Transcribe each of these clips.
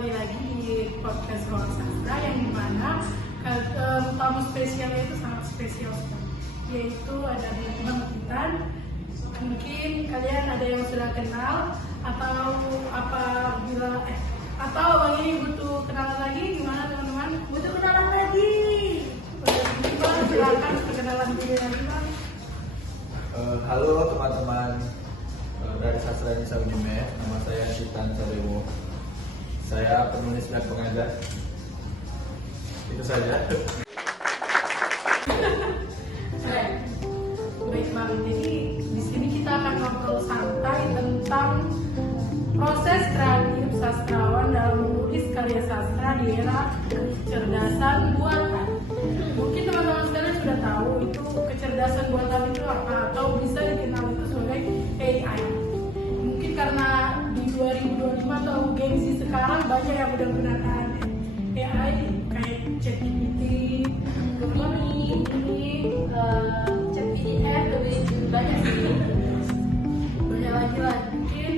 kembali lagi di podcast Ruang Sastra yang dimana tamu spesialnya itu sangat spesial sekali, yaitu ada Muhammad Intan. Mungkin kalian ada yang sudah kenal atau atau abang ini butuh kenalan lagi, gimana teman-teman? Butuh kenalan lagi? Silakan perkenalan diri lagi, Bang. Halo teman-teman dari Sastra Indonesia Unimed, nama saya Citan Sadewo. Saya penulis dan pengajar. Itu saja. Baik Bang, jadi di sini kita akan ngobrol santai tentang proses kreatif sastrawan dalam menulis karya sastra di era kecerdasan buatan. Mungkin teman-teman sekalian sudah tahu itu kecerdasan buatan itu apa, atau bisa dikenal itu sebagai AI. Mungkin karena di 2025 atau Gen Z sekarang banyak yang udah menggunakan AI kayak ChatGPT, ini ChatGPT lebih banyak sih. banyak lagi lah. Mungkin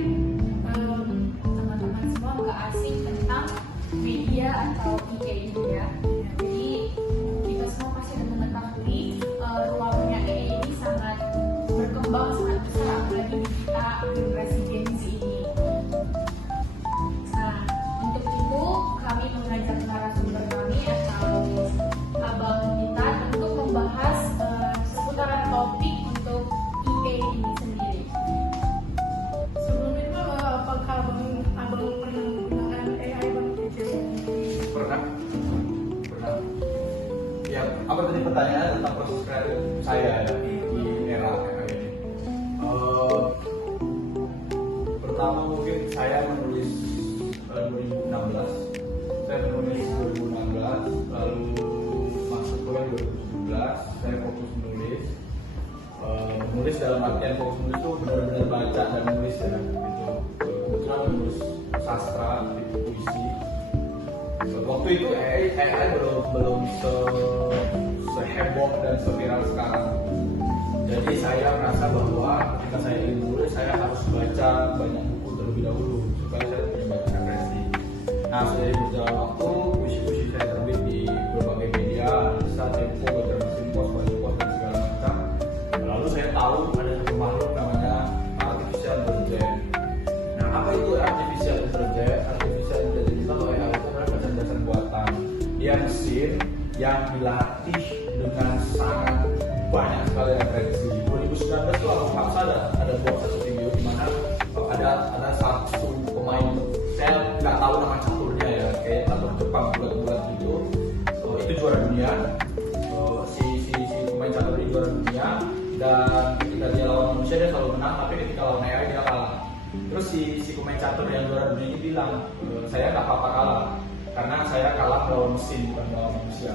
Teman-teman semua nggak asing tentang media atau IA ini ya. Jadi kita semua pasti sudah mengetahui ruangnya AI ini sangat berkembang sangat besar, apalagi di kita generasi Gen Z ini. Nah, untuk itu kami mengajak narasumber kami atau Abang kita untuk membahas seputaran topik untuk IA ini sendiri. sebelum itu apakah abang pernah menggunakan AI Bang? Pernah? Ya, apa tadi pertanyaan tentang proses kreatif saya ya, di era AI ini? Pertama mungkin saya menulis 2016. Saya menulis 2016, lalu masuk kuliah 2017. Saya fokus menulis. Menulis dalam artian fokus menulis itu benar-benar baca dan menulis ya. Gitu. Kebetulan menulis sastra, itu puisi. Waktu itu AI belum seheboh dan seviral sekarang. Jadi saya merasa bahwa ketika saya ingin menulis, saya harus baca banyak buku terlebih dahulu supaya saya punya banyak referensi. Nah, seiring berjalan waktu, puisi-puisi saya terbit di berbagai media, analisa, Tempo, Banjarmasin Post, Baju Post, dan segala macam. Lalu saya tahu ada satu makhluk namanya artificial intelligence. Nah, apa itu artificial intelligence? Artificial intelligence itu atau AI itu adalah kecerdasan buatan. Dia mesin yang dilatih dengan sangat banyak sekali referensi. 2019 itu aku paksa ada buat satu video di mana ada satu pemain, saya nggak tahu nama caturnya ya, kayak catur Jepang bulat-bulat gitu. Itu juara dunia. Si pemain catur ini juara dunia, dan ketika dia lawan manusia dia selalu menang, tapi ketika lawan AI dia kalah. Terus si pemain catur yang juara dunia ini bilang, saya nggak apa-apa kalah karena saya kalah melawan mesin bukan melawan manusia.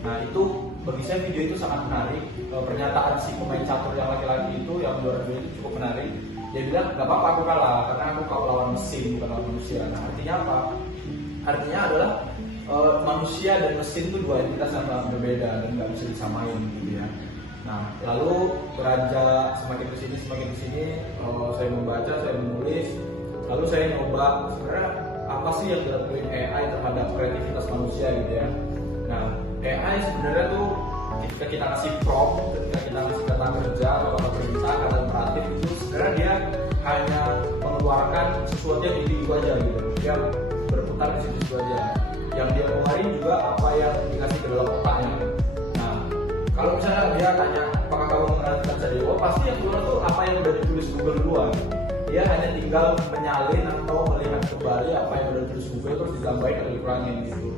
Nah, itu bagi saya video itu sangat menarik. Pernyataan si pemain catur yang laki-laki itu yang juara dunia itu cukup menarik. Dia bilang nggak apa-apa aku kalah karena aku kalau lawan mesin bukan lawan manusia. Nah, artinya apa? Artinya adalah manusia dan mesin itu dua entitas yang sangat berbeda dan nggak bisa disamain gitu ya. Nah, lalu beranjak semakin kesini saya membaca, saya menulis, lalu saya nyoba sebenarnya apa sih yang dilakukan AI terhadap kreativitas manusia gitu ya. Nah, AI sebenarnya tuh ketika kita kasih prompt, ketika kita kasih kata kerja atau kata perintah, kata imperatif itu sebenarnya dia hanya mengeluarkan sesuatu yang individu aja gitu. Dia berputar di situ aja. Yang dia keluarin juga apa yang dikasih ke dalam otaknya. Nah, kalau misalnya dia tanya apakah kamu mengenal Citan Sadewo, pasti yang keluar tuh apa yang udah ditulis Google duluan. Dia hanya tinggal menyalin atau melihat kembali apa yang udah ditulis Google terus ditambahin atau dikurangin gitu.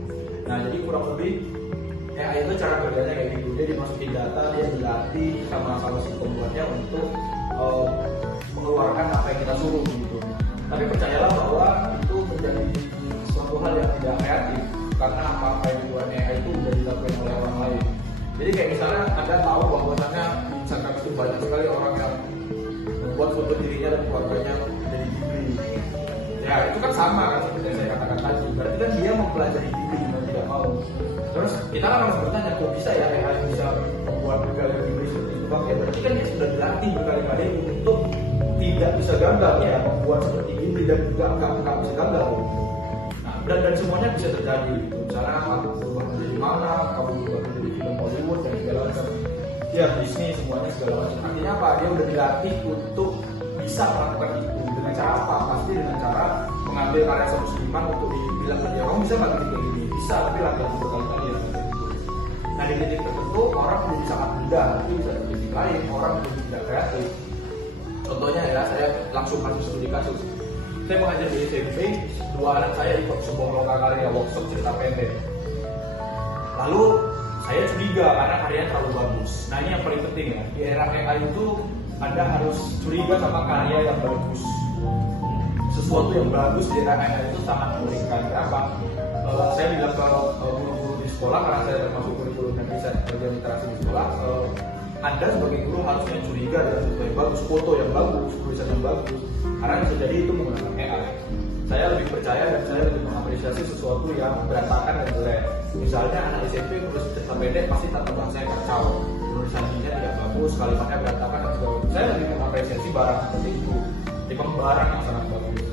Nah, jadi kurang lebih AI itu cara kerjanya kayak gitu. Dia dimasukin data, dia dilatih sama si pembuatnya untuk mengeluarkan apa yang kita suruh gitu. Tapi percayalah bahwa itu menjadi suatu hal yang tidak kreatif karena apa yang dibuat AI itu udah dilakukan oleh orang lain. Jadi kayak misalnya Anda tahu bahwasannya di Instagram itu banyak sekali orang yang membuat foto dirinya dan keluarganya jadi Ghibli. Ya itu kan sama kan seperti yang saya katakan tadi. Berarti kan dia mempelajari Ghibli dan tidak mau. Terus kita kan harus bertanya, kok bisa ya AI bisa membuat gambar Ghibli seperti itu Bang? Ya berarti kan dia sudah dilatih berkali-kali untuk tidak bisa gagal ya membuat seperti Ghibli dan juga nggak bisa gagal. Nah dan semuanya bisa terjadi gitu. Misalnya kamu berubah menjadi mana, kamu berubah menjadi film Hollywood dan segala macam, ya Disney semuanya segala macam. Artinya apa? Dia udah dilatih untuk bisa melakukan itu. Dengan cara apa? Pasti dengan cara mengambil karya seniman untuk dibilang ke dia, kamu bisa nggak bikin kayak gini? Bisa, tapi latihan berkali-kali ya. Nah di titik tertentu orang menjadi sangat mudah, itu bisa di titik lain orang menjadi tidak kreatif. Contohnya ya, saya langsung kasih studi kasus. Saya mengajar di SMP, 2 anak saya ikut sebuah lokakarya workshop cerita pendek. Lalu saya curiga karena karyanya terlalu bagus. Nah ini yang paling penting ya, di era AI itu Anda harus curiga sama karya yang bagus. Sesuatu yang bagus di era AI itu sangat mengerikan. Kenapa? Saya bilang ke guru-guru di sekolah, karena saya termasuk kurikulum dan riset bagian literasi di sekolah, Anda sebagai guru harusnya curiga dengan sesuatu yang bagus, foto yang bagus, tulisan yang bagus, karena bisa jadi itu menggunakan AI. Saya lebih percaya dan saya lebih mengapresiasi sesuatu yang berantakan dan jelek. Misalnya anak SMP nulis cerita pendek pasti tata bahasanya kacau, tulisannya tidak bagus, kalimatnya berantakan dan sebagainya. Saya lebih mengapresiasi barang seperti itu dibanding barang yang sangat bagus.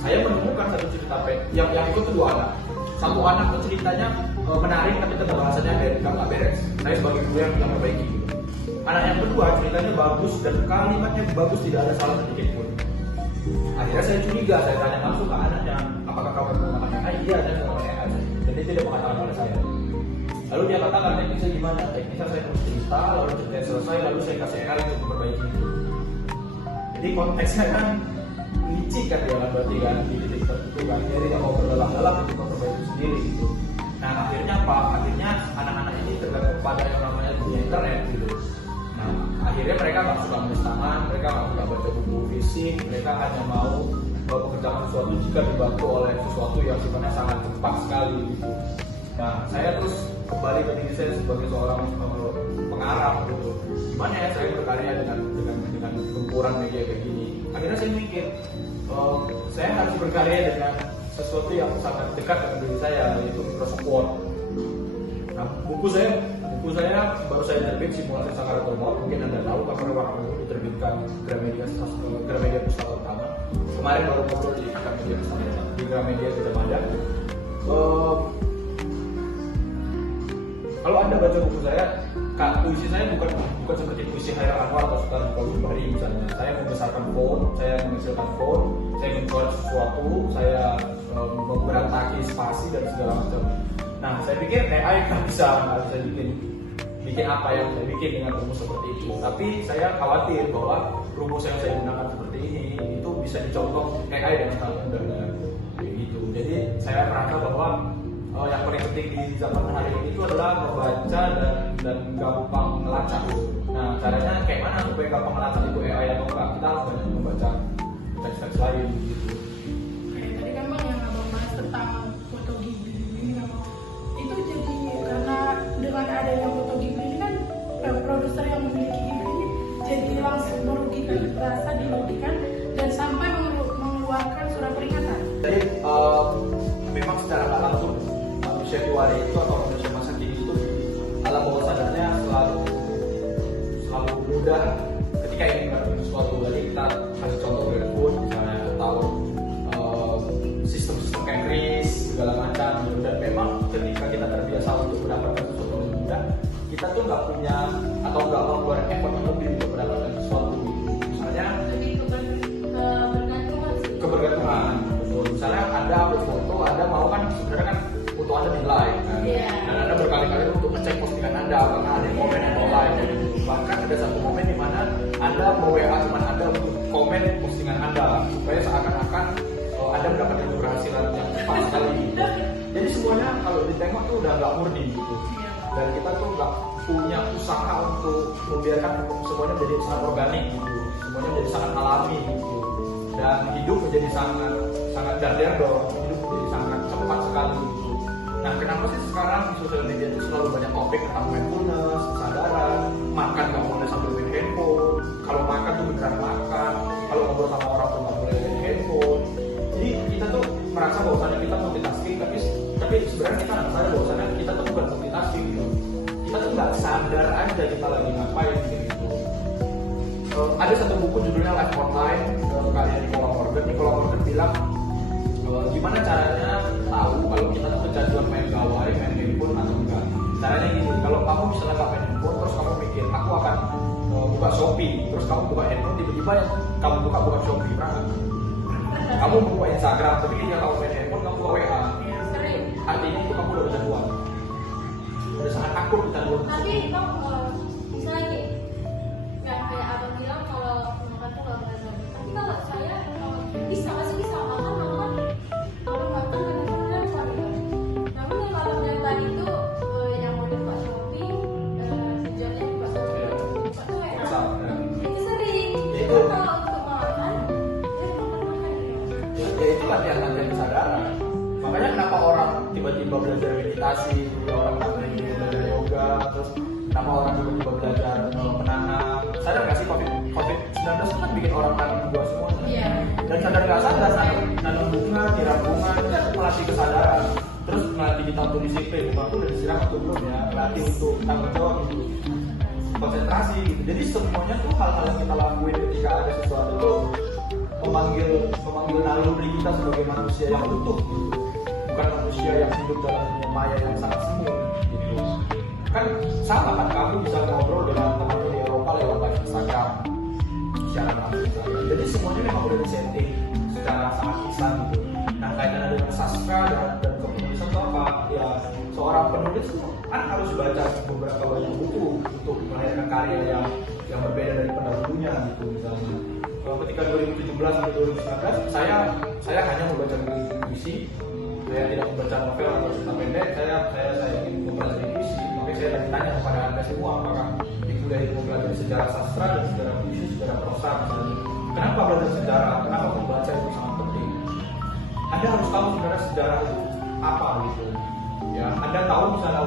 Saya menemukan satu cerita pendek yang itu 2 anak. Satu anak tuh ceritanya menarik tapi tata bahasanya nggak beres. Saya sebagai guru yang memperbaiki gitu. Anak yang kedua ceritanya bagus dan kalimatnya bagus, tidak ada salah sedikit pun. Akhirnya saya curiga, saya tanya langsung ke anaknya, apakah kamu menggunakan AI? Iya, saya menggunakan AI. Dan dia tidak mengatakan pada saya. Lalu dia katakan, teknisnya gimana? Teknisnya saya harus cerita, lalu cerita selesai, lalu saya kasih AI untuk memperbaiki itu. Jadi konteksnya kan licik kan dia berarti kan di titik tertentu kan, dia tidak mau berdalam-dalam untuk memperbaiki sendiri gitu. Nah akhirnya apa? Akhirnya anak-anak ini tergantung pada yang namanya dunia internet gitu. Nah akhirnya mereka nggak suka menulis tangan, mereka nggak suka baca buku fisik, mereka hanya mau mengerjakan sesuatu jika dibantu oleh sesuatu yang sifatnya sangat cepat sekali gitu. Nah saya terus kembali ke diri saya sebagai seorang pengarang gitu. Gimana ya saya berkarya dengan gempuran media kayak gini? Akhirnya saya mikir, saya harus berkarya dengan sesuatu yang sangat dekat dengan diri saya, yaitu Microsoft Word. Nah, buku saya baru saya terbit, Simulasi Sakaratul Maut. Mungkin Anda tahu, karena waktu itu diterbitkan Gramedia Pustaka Utama. Kemarin baru muncul di Gramedia Gajah Mada. Kalau Anda baca buku saya, puisi saya bukan seperti puisi Hairil Anwar atau Sultan Qasim misalnya. Saya membesarkan font, saya mengecilkan font, saya mencoret sesuatu, saya memberantaki spasi dan segala macam. Nah, saya pikir AI nggak bisa bikin apa yang saya bikin dengan rumus seperti itu. Tapi saya khawatir bahwa rumus yang saya gunakan seperti ini itu bisa dicontoh AI dengan sangat mudah gitu. Jadi saya merasa bahwa yang paling penting di zaman hari ini itu adalah membaca dan gampang melacak. Nah, caranya kayak mana supaya gampang melacak itu AI atau enggak? Kita harus banyak membaca teks-teks lain gitu. Tadi kan Bang yang Abang bahas tentang foto Ghibli ini, itu jadi karena dengan adanya foto Ghibli ini kan produser yang memiliki Ghibli ini jadi langsung merugikan, merasa dirugikan dan sampai mengeluarkan surat peringatan. Jadi memang secara nggak langsung manusia diwari itu atau manusia masa kini itu alam bawah sadarnya selalu mudah ketika ingin melakukan sesuatu. Jadi kita kasih contoh GrabFood misalnya atau sistem-sistem kayak kris segala macam gitu. Dan memang ketika kita terbiasa untuk mendapatkan sesuatu yang mudah, kita tuh nggak punya atau nggak mau keluarin effort yang lebih untuk mendapatkan sesuatu gitu. Misalnya kebergantungan. Misalnya Anda upload foto, Anda mau kan sebenarnya kan foto Anda di like kan, dan Anda berkali-kali untuk ngecek postingan Anda apakah ada yang komen atau like. Bahkan ada satu momen di mana Anda mau WA teman Anda untuk komen postingan Anda supaya seakan-akan Anda mendapatkan keberhasilan yang cepat sekali gitu. Jadi semuanya kalau ditengok tuh udah nggak murni gitu, dan kita tuh nggak punya usaha untuk membiarkan semuanya menjadi sangat organik gitu, semuanya menjadi sangat alami gitu, dan hidup menjadi sangat darder dong, hidup menjadi sangat cepat sekali gitu. Nah, kenapa sih sekarang di sosial media itu selalu banyak topik tentang mindfulness, kesadaran, makan nggak boleh sambil main handphone, kalau makan tuh beneran makan, kalau ngobrol sama orang tuh nggak boleh main handphone. Jadi kita tuh merasa bahwasannya kita multitasking, tapi sebenarnya kita nggak sadar bahwasannya kita tuh bukan multitasking gitu. Kita tuh nggak sadar aja kita lagi ngapain gitu. Ada satu buku judulnya Life Online, karya Nicola Morgan bilang gimana caranya tahu buka handphone tiba-tiba yang kamu buka bukan Shopee, pernah nggak? Kamu buka Instagram, tapi ketika kamu main handphone kamu buka WA. Sering. Artinya itu kamu udah duluan. Udah sangat takut kita duluan. Tapi bang, misalnya gini, nggak kayak abang bilang kalau makan tuh nggak boleh lagi. Tapi kalau saya bisa masih bisa makan kalau makan kadang-kadang sorry. Namun yang malam yang tadi itu yang udah Pak Shopee, tujuannya Pak Shopee, Pak tuh enak. Itu sering. Itu. Kalau untuk makan, jadi makan ya. Ya itu latihan kesadaran. Makanya kenapa orang tiba-tiba belajar meditasi, orang belajar yoga, terus kenapa orang tiba-tiba belajar menanam. Sadar nggak sih COVID-19 itu kan bikin orang panik juga semuanya. Iya. Dan sadar nggak sadar nanam bunga, nyiram bunga itu kan melatih kesadaran. Terus melatih kita untuk disiplin, bunga itu udah disiram atau belum ya, melatih untuk tanggung jawab gitu, konsentrasi gitu. Jadi semuanya tuh hal-hal yang kita lakuin ketika ada sesuatu tuh memanggil naluri kita sebagai manusia yang utuh gitu. Bukan manusia yang hidup dalam dunia maya yang sangat semu gitu. Kan sama kan kamu bisa ngobrol dengan teman di Eropa lewat live Instagram secara langsung. Jadi semuanya memang udah disetting secara sangat instan gitu. Nah kaitannya dengan sastra dan kepenulisan itu apa? Ya seorang penulis kan harus baca beberapa banyak buku untuk melahirkan karya yang berbeda dari pendahulunya gitu misalnya. Kalau ketika 2017 sampai 2019 saya hanya membaca buku puisi. Saya tidak membaca novel atau cerita pendek, saya ingin mempelajari puisi. Makanya saya tadi tanya kepada Anda semua, apakah di kuliah itu mempelajari sejarah sastra dan sejarah puisi, sejarah prosa misalnya. Kenapa belajar sejarah? Kenapa membaca itu sangat penting? Anda harus tahu sebenarnya sejarah itu apa gitu. Ya, Anda tahu misalnya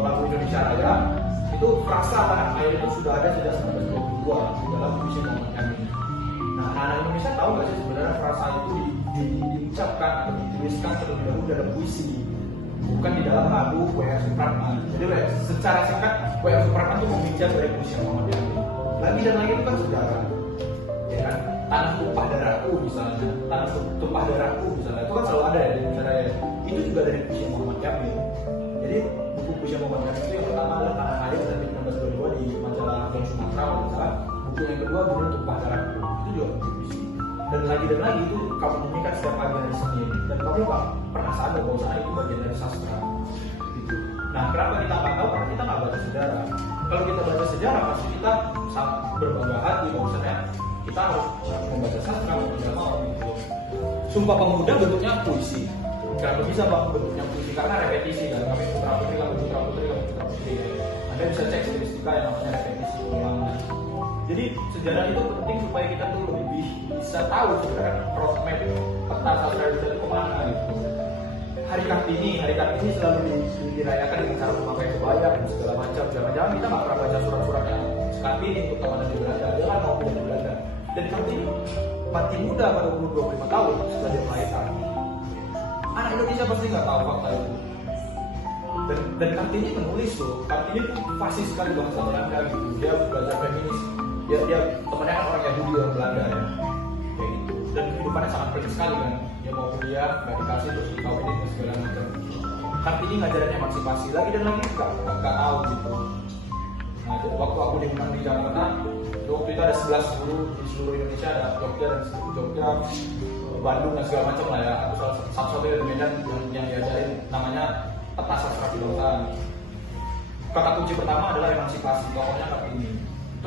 lagu Indonesia Raya itu frasa tanah air itu sudah ada sejak 1922 di dalam puisi Muhammad Yamin. Nah, anak Indonesia tahu nggak sih sebenarnya frasa itu diucapkan atau dituliskan terlebih dahulu dalam puisi, bukan di dalam lagu W.R. Supratman. Jadi secara singkat W.R. Supratman itu meminjam dari puisi Muhammad Yamin. Lagi dan lagi itu kan sejarah, ya kan? Tanah tumpah darahku misalnya, tanah tumpah darahku misalnya, itu kan selalu ada ya di Indonesia Raya. Itu juga dari puisi Muhammad Yamin. Jadi buku puisi Muhammad Yamin itu yang pertama adalah Tanah Air dari 1922 di majalah Bank Sumatera, misalnya. Buku yang kedua Gunung Tumpah Darahku, itu juga buku puisi. Dan lagi itu kamu nyanyikan setiap pagi hari Senin, dan kamu nggak pernah sadar bahwa itu bagian dari sastra gitu. Nah kenapa kita nggak tahu? Karena kita nggak baca sejarah. Kalau kita baca sejarah pasti kita sangat berbangga hati bahwasanya kita harus membaca sastra mau tidak mau gitu. Sumpah Pemuda bentuknya puisi. Kenapa bisa bang bentuknya puisi? Karena repetisi kan. Kami putra putri. Anda bisa cek statistika yang namanya repetisi ulangan. Jadi sejarah itu penting supaya kita tuh lebih bisa tahu sebenarnya roadmap peta sastra kita itu kemana gitu. Hari Kartini selalu dirayakan dengan cara memakai kebaya dan segala macam. Jangan-jangan kita nggak pernah baca surat-suratnya Kartini untuk teman di Belanda. Dia kan mau pindah ke Belanda. Dan Kartini mati muda pada umur 25 tahun setelah dia melahirkan. Anak Indonesia pasti nggak tahu fakta itu. Dan Kartini menulis loh. Kartini itu fasih sekali bahasa Belanda gitu. Dia belajar feminis. Dia temannya kan orang Yahudi orang Belanda ya. Kayak gitu. Dan kehidupannya sangat pelik sekali kan. Dia mau kuliah, nggak dikasih terus dikawinin dan segala macam. Kartini ngajarin emansipasi lagi dan lagi nggak tahu gitu. Nah, jadi waktu aku diundang di Jakarta, waktu itu ada 11 guru di seluruh Indonesia, ada Jogja, Bandung dan segala macam lah ya. Aku satu-satunya dari Medan yang diajarin namanya peta sastra Filosofan. Kata kunci pertama adalah emansipasi. Tokohnya Kartini.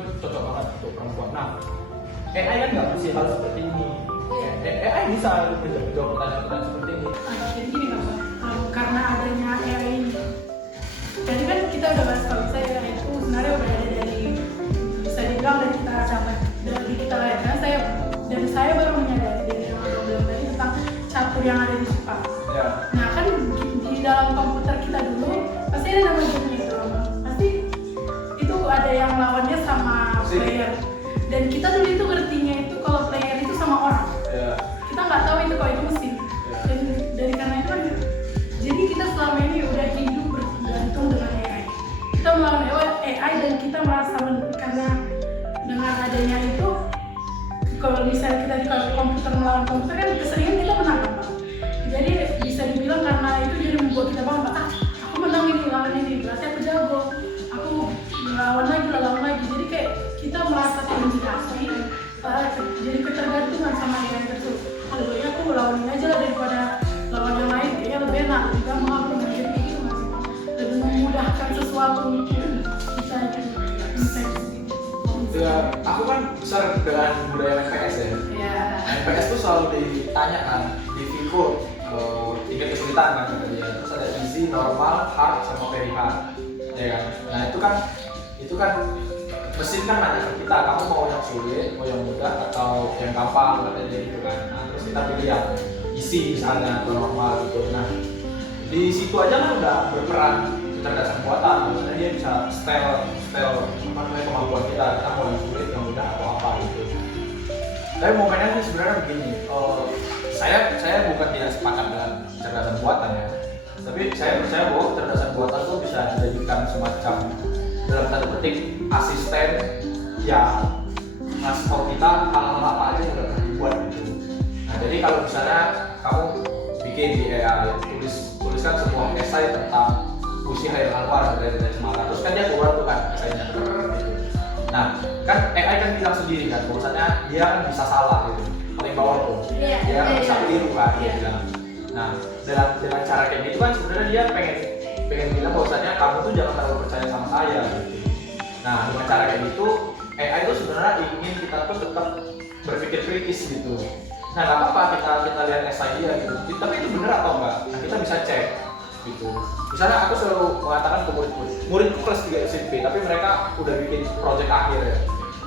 Itu cocok banget untuk perempuan. Nah, AI kan nggak mesti hal seperti ini. AI bisa menjawab pertanyaan-pertanyaan seperti ini. Jadi gini Pak, karena adanya AI ini, jadi kan kita udah bahas kalau saya itu sebenarnya udah ada dari, bisa dibilang dari kita sama dari kita lain. Karena saya baru menyadari dari yang aku bilang tadi tentang catur yang ada di Jepang. Ya. Nah kan di dalam komputer kita dulu pasti ada nama gamenya itu, pasti itu ada yang lawannya sama player. Dan kita dulu itu ngertinya itu kalau player itu sama orang. Ya. Kita nggak tahu itu kalau itu mesin. Dan dari karena itu kan, jadi kita selama ini udah hidup bergantung dengan AI. Kita melawan AI dan kita merasa karena dengan adanya itu, kalau misalnya kita di komputer melawan komputer kan keseringan kita menang kan. Jadi bisa dibilang karena itu jadi membuat kita bangga. Aku menang ini lawan ini, berarti aku jago. Aku lawan lagi. Jadi kayak kita merasa terinspirasi sama AI tersebut. Algoritma aku lawan ini aja daripada lawan yang lain, kayaknya lebih enak juga mau aku menjadi kayak gitu mas, lebih memudahkan sesuatu kita gitu. Ya, aku kan besar dengan budaya MPS ya. Ya. MPS tuh selalu ditanya kan di Vivo tingkat kesulitan kan kata dia. Terus ada easy, normal, hard, sama very hard. Ya kan. Nah itu kan mesin kan nanya ke kita, kamu mau yang sulit, mau yang mudah atau yang gampang kata dia gitu kan. Nah terus kita pilih yang easy misalnya atau normal gitu. Nah di situ aja kan udah berperan kecerdasan buatan, maksudnya dia bisa style apa namanya kemampuan kita mau yang sulit, yang mudah atau apa gitu. Tapi momennya sih sebenarnya begini, saya bukan tidak sepakat dengan kecerdasan buatan ya, tapi saya percaya bahwa kecerdasan buatan itu bisa dijadikan semacam dalam tanda petik asisten yang ngasih tahu kita hal-hal apa aja yang udah pernah dibuat gitu. Nah jadi kalau misalnya kamu bikin di AI tuliskan sebuah esai tentang Puisi Hairil Anwar dari Semarang, terus kan dia keluar tuh kan esainya gitu. Nah kan AI kan bilang sendiri kan bahwasannya dia kan bisa salah gitu, paling bawah tuh dia kan bisa keliru kan dia bilang. Nah dengan cara kayak gitu kan sebenarnya dia pengen bilang bahwasannya kamu tuh jangan terlalu percaya sama saya gitu. Nah dengan cara kayak gitu AI itu sebenarnya ingin kita tuh tetap berpikir kritis gitu. Nah nggak apa-apa kita lihat esai dia gitu, tapi itu benar atau enggak? Nah kita bisa cek gitu. Misalnya aku selalu mengatakan ke muridku kelas 3 SMP, tapi mereka udah bikin project akhir ya,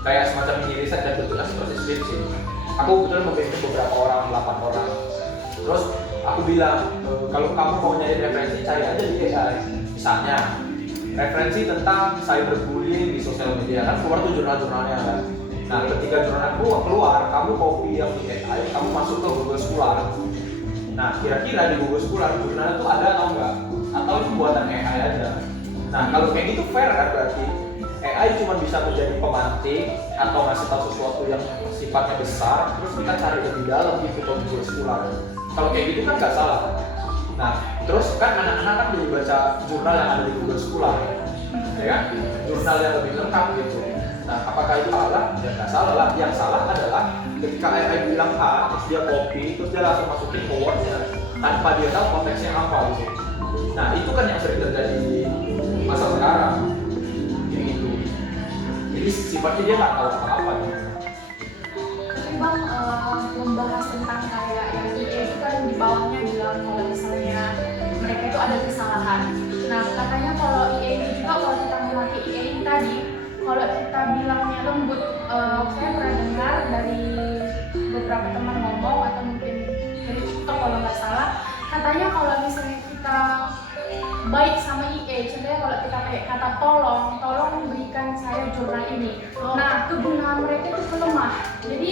kayak semacam mini riset dan bentuknya seperti skripsi. Aku kebetulan membimbing beberapa orang, 8 orang. Terus aku bilang, kalau kamu mau nyari referensi, cari aja di AI. Misalnya referensi tentang cyberbullying di sosial media, kan keluar tuh jurnal-jurnalnya kan. Nah ketika jurnal keluar, kamu copy yang di AI, kamu masuk ke Google Scholar. Nah kira-kira di Google Scholar jurnal itu ada atau enggak? Atau itu buatan AI aja? Nah kalau kayak gitu fair kan berarti AI cuma bisa menjadi pemantik atau ngasih tahu sesuatu yang sifatnya besar, terus kita cari lebih dalam gitu ke Google Scholar. Kalau kayak gitu kan nggak salah. Nah terus kan anak-anak kan jadi baca jurnal yang ada di Google Scholar, ya kan? Jurnal yang lebih lengkap gitu. Nah apakah itu salah? Ya nggak salah lah. Yang salah adalah ketika AI bilang A, terus dia copy, terus dia langsung masukin ke Word-nya tanpa dia tahu konteksnya apa gitu. Nah itu kan yang sering terjadi di masa sekarang. Gitu. Jadi sifatnya dia nggak tahu apa-apa gitu. Tapi bang, membahas tentang kayak yang IA itu kan di bawahnya bilang kalau misalnya mereka itu ada kesalahan. Nah katanya kalau IA ini juga kalau kita memakai IA ini tadi, kalau kita bilangnya lembut, saya pernah dengar dari beberapa teman ngomong atau mungkin dari TikTok kalau nggak salah, katanya kalau misalnya kita baik sama IA, contohnya kalau kita kayak kata tolong berikan saya jurnal ini. Nah kegunaan mereka itu melemah. Jadi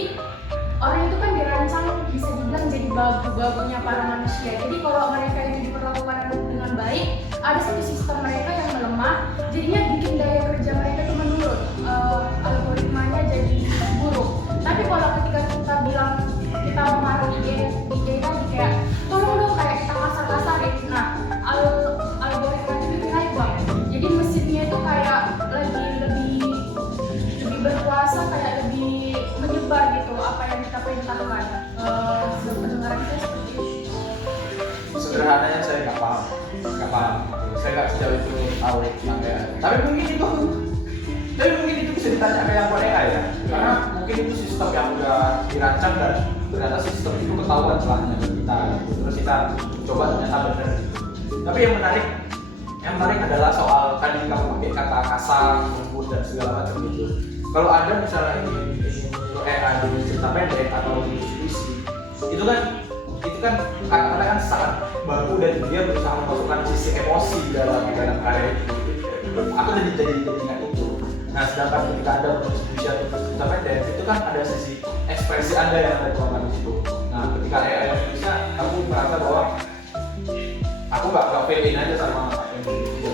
orang itu kan dirancang bisa dibilang jadi babu-babunya para manusia. Jadi kalau mereka itu diperlakukan dengan baik, ada satu sistem mereka yang melemah, jadinya bikin daya kerja mereka itu menurun, algoritmanya jadi buruk. Tapi kalau ketika kita bilang kita memarah IA tadi kayak tolong dong kayak kita kasar-kasarin, nah algoritma itu naik bang. Jadi mesinnya itu kayak lebih berkuasa, kayak lebih menyebar gitu apa yang kita perintahkan. Pendengaran saya seperti itu. Sederhananya saya nggak paham. Saya nggak sejauh itu tahu sampai. Tapi mungkin itu bisa ditanya ke yang buat AI ya, karena mungkin itu sistem yang udah dirancang dan ternyata sistem itu ketahuan celahnya ke kita gitu. Terus kita coba ternyata benar gitu. Tapi yang menarik adalah soal tadi kamu pakai kata kasar, lembut dan segala macam gitu. Kalau ada misalnya ini AI di cerita pendek atau di puisi, itu kan kata-kata kan sangat baku dan dia berusaha memasukkan sisi emosi dalam karya itu. Aku jadi ingat itu. Nah sedangkan ketika Anda menulis puisi atau cerita pendek, itu kan ada sisi ekspresi Anda yang ada di situ. Nah ketika AI yang menulisnya, aku merasa bahwa aku nggak feel in aja sama apa yang gitu.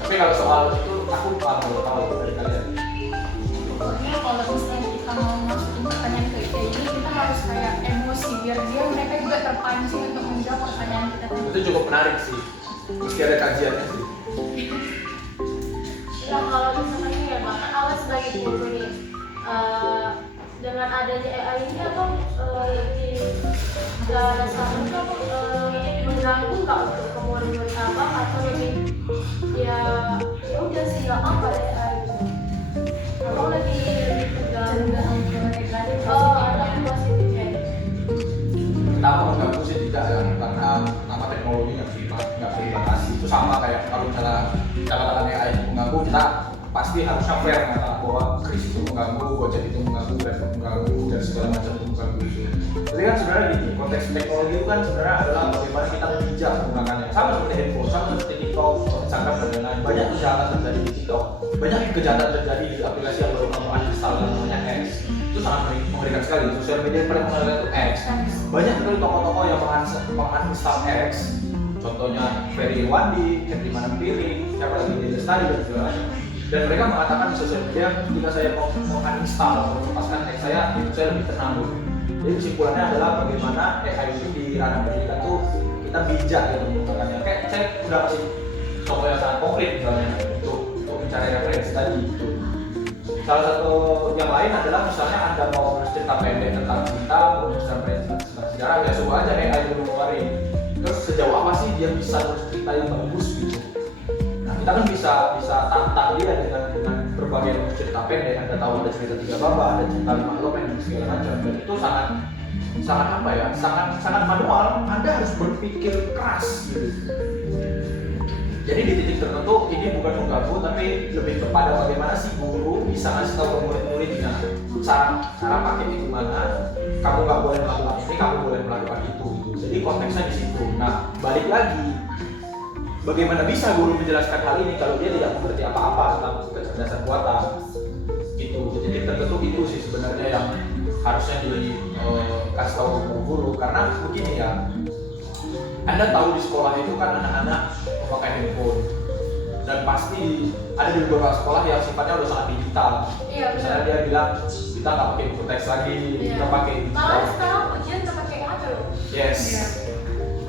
Tapi kalau soal itu aku mau tahu dari kalian. Pokoknya kalau misalnya kita mau masukin pertanyaan ke IA ini, kita harus kayak emosi biar mereka juga terpancing untuk menjawab pertanyaan kita. Itu cukup menarik sih. Mesti ada kajiannya sih. Nah kalau misalnya ya bang, kan awal sebagai guru nih, dengan adanya AI ini abang lebih nggak rasa mengganggu nggak untuk kemurnian abang atau lebih ya udah sih nggak apa AI gitu. Abang lebih tergantung ke negatif atau positifnya. Kenapa mengganggu sih tidak ya, karena nama teknologi nggak bisa dibatasi. Itu sama kayak kalau misalnya katakan AI itu mengganggu, kita pasti harusnya fair mengatakan bahwa kris itu mengganggu, Gojek itu mengganggu, Grab itu mengganggu, dan segala macam itu mengganggu. Jadi kan sebenarnya gini, konteks teknologi itu kan sebenarnya adalah bagaimana kita bijak menggunakannya. Sama seperti handphone, sama seperti TikTok, Instagram dan lain-lain. Banyak kejahatan terjadi di TikTok, banyak kejahatan terjadi di aplikasi yang baru kamu uninstall yang namanya X. Itu sangat mengerikan sekali. Sosial media yang paling mengerikan itu X. Banyak sekali toko-toko yang menguninstall X. Contohnya Ferry Irwandi, Henry Manampiring, siapa lagi di Lestari dan segala macam. Dan mereka mengatakan di sosial media, ketika saya mau uninstall atau melepaskan X saya, itu saya lebih tenang dulu. Jadi kesimpulannya adalah bagaimana AI itu di ranah pendidikan tuh kita bijak ya menggunakannya. Kayak saya udah kasih contoh yang sangat konkret misalnya untuk mencari referensi tadi gitu. Salah satu yang lain adalah misalnya Anda mau menulis cerita pendek tentang cinta, menulis tentang sejarah, ya coba aja AI dulu ngeluarin. Terus sejauh apa sih dia bisa menulis cerita yang bagus gitu. Nah kita kan bisa tantang dia dengan berbagai cerita pendek. Anda tahu ada cerita 3 baba, ada cerita 5 elemen dan segala macam. Dan itu sangat apa ya? Sangat manual. Anda harus berpikir keras gitu. Jadi di titik tertentu ini bukan mengganggu, tapi lebih kepada bagaimana si guru bisa ngasih tahu ke murid-muridnya cara pakai itu gimana. Kamu nggak boleh melakukan ini, kamu boleh melakukan itu. Gitu. Jadi konteksnya di situ. Nah balik lagi, bagaimana bisa guru menjelaskan hal ini kalau dia tidak mengerti apa-apa tentang kecerdasan buatan? Gitu. Di titik tertentu itu sih sebenarnya yang harusnya dikasih tahu ke guru. Karena begini ya. Anda tahu di sekolah itu kan anak-anak memakai handphone dan pasti ada di beberapa sekolah yang sifatnya udah sangat digital. Iya, misalnya dia bilang kita nggak pakai buku teks lagi, kita pakai digital. Malah sekarang ujian nggak pakai apa loh. Yes.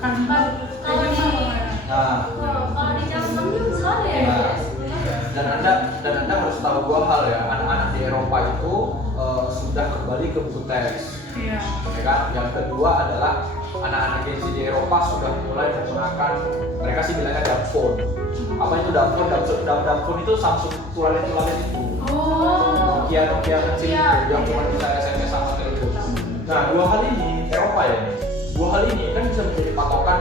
Kanban. Kalau di Nah, di jam 6 itu salah ya. Nah. dan anda harus tahu dua hal ya, anak-anak di Eropa itu sudah kembali ke buku teks. Iya. Ya kan? Yang kedua adalah anak-anak Gen Z di Eropa sudah mulai menggunakan, mereka sih bilangnya dumbphone. Apa itu dumbphone? Dumbphone itu Samsung tulen itu. Oh. Nokia kecil Iya, yang iya. cuma bisa SMS sama telepon. Nah, dua hal ini Eropa ya. Dua hal ini kan bisa menjadi patokan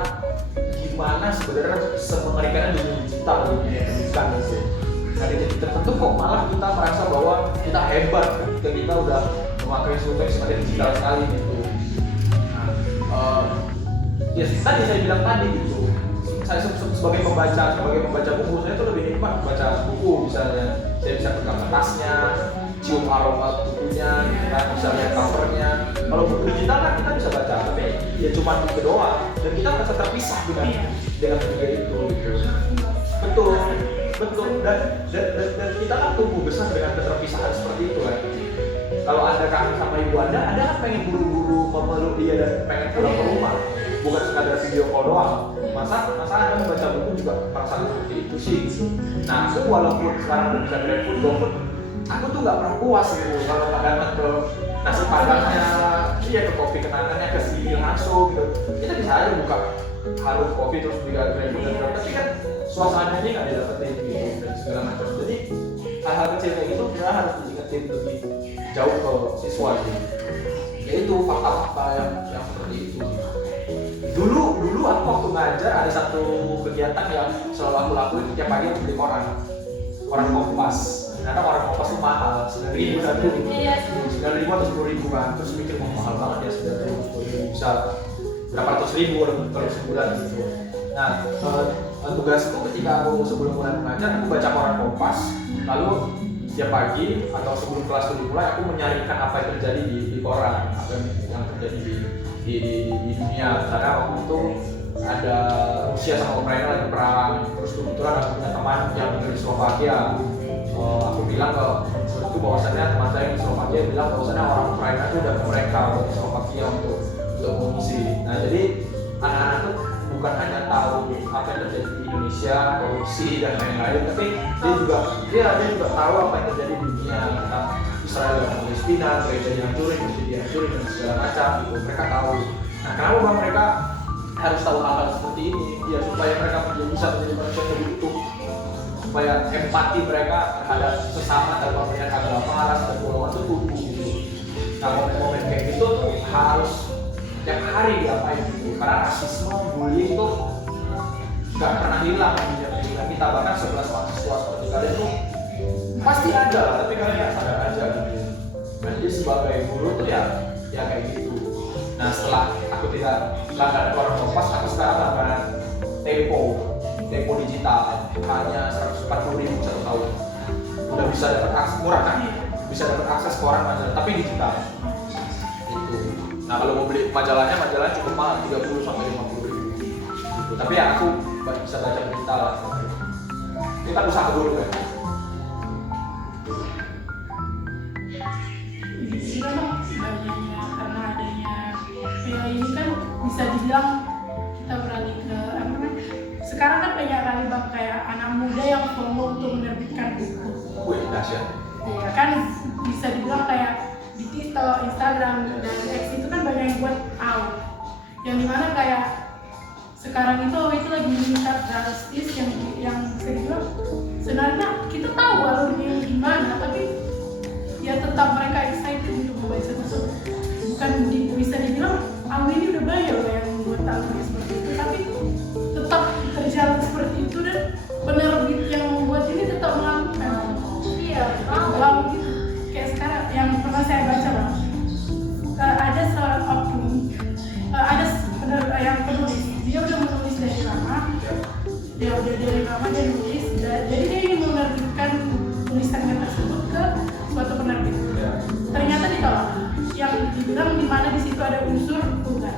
gimana sebenarnya semengerikannya dunia digital di dunia pendidikan gitu. Nah, di titik tertentu kok malah kita merasa bahwa kita hebat ketika kita udah memakai sumber sebagai digital sekali gitu. Ya tadi saya bilang tadi gitu, saya sebagai pembaca buku, saya tuh lebih nikmat baca buku. Misalnya saya bisa pegang kertasnya, cium aroma bukunya, kita bisa lihat covernya. Kalau buku digital kan kita bisa baca, tapi ya cuma buku doang, dan kita merasa terpisah dengan media itu gitu. Betul, dan kita kan tumbuh besar dengan keterpisahan seperti itu kan. Kalau Anda kangen sama ibu Anda kan pengen buru-buru memeluk dia dan pengen pulang ke rumah, bukan sekadar video call doang. Masa Anda membaca buku juga perasaan seperti itu sih. Nah, aku walaupun sekarang udah bisa GrabFood, GoFood, aku tuh nggak pernah puas gitu kalau nggak datang ke nasi padangnya, iya ke kopi kenangannya, ke sini langsung gitu. Kita bisa aja buka harum kopi terus juga GrabFood dan GrabFood, tapi kan suasananya nggak didapetin gitu dan segala macam. Jadi hal-hal kecil kayak gitu kita harus diingetin lebih jauh ke siswa gitu. Yaitu fakta-fakta yang seperti itu. Dulu aku waktu ngajar ada satu kegiatan yang selalu aku lakuin tiap pagi, aku beli koran Kompas. Karena koran Kompas itu mahal, 9.000 satu, 9.000 atau 10.000 kan. Terus mikir mahal banget ya, 9.000 bisa berapa ratus ribu kalau sebulan gitu. Nah, tugasku ketika aku sebelum mulai mengajar, aku baca koran Kompas, lalu setiap pagi atau sebelum kelas itu dimulai, aku menyaringkan apa yang terjadi di koran, apa yang terjadi di dunia. Karena waktu itu ada Rusia sama Ukraina lagi perang, terus kebetulan aku punya teman yang dari Slovakia. Aku bilang ke itu bahwasannya teman saya di Slovakia bilang bahwasannya orang Ukraina itu udah ke mereka di Slovakia untuk mengungsi. Nah, jadi anak-anak tuh bukan hanya tahu apa yang terjadi di Indonesia, korupsi dan lain-lain, tapi dia juga tahu apa yang terjadi di dunia. Nah, di Israel dan Palestina, gereja dihancurin, masjid dihancurin dan segala macam gitu. Mereka tahu. Nah, kenapa bang mereka harus tahu hal-hal seperti ini? Ya supaya mereka bisa menjadi manusia yang lebih utuh, supaya empati mereka terhadap sesama tanpa melihat agama, ras dan golongan itu tumbuh gitu. Nah, momen-momen kayak gitu tuh harus tiap hari diapain gitu. Karena rasisme, bullying itu nggak pernah hilang di dunia kita. Bahkan 11 mahasiswa seperti kalian tuh pasti ada lah, tapi kalian nggak sadar aja gitu. Nah, jadi sebagai guru tuh ya kayak gitu. Nah, setelah aku tidak langganan orang kompas, aku sekarang langganan Tempo digital, hanya 140.000 satu tahun. Udah bisa dapat akses murah kan? Bisa dapat akses ke orang majalah, tapi digital. Itu. Nah, kalau mau beli majalah cukup mahal, 30 sampai 50.000. Gitu. Tapi ya aku bisa baca digital lah. Kita usaha dulu kan. Di sini kan banyaknya karena adanya ya ini kan bisa dibilang kita beralih ke apa namanya? Sekarang kan banyak kali bang kayak anak muda yang FOMO untuk menerbitkan buku. Wih, dahsyat. Ya kan bisa dibilang kayak di TikTok, Instagram dan X itu kan banyak yang buat out. Yang dimana kayak sekarang itu lagi meningkat drastis yang bisa dibilang sebenarnya kita tahu alurnya gimana, tapi ya tetap mereka excited untuk membaca tersebut. Bukan bisa dibilang ini udah banyak loh yang membuat alurnya seperti itu, tapi tetap terjalan seperti itu dan penerbit yang membuat ini tetap melakukan. Iya, Wow gitu. Kayak sekarang yang pernah saya baca bang, ada seorang oknum, yang penulis, dia udah menulis dari lama, dia nulis, jadi dia ingin menerbitkan tulisannya tersebut ke suatu penerbit. Ternyata ditolak, yang dibilang di mana di situ ada unsur vulgar.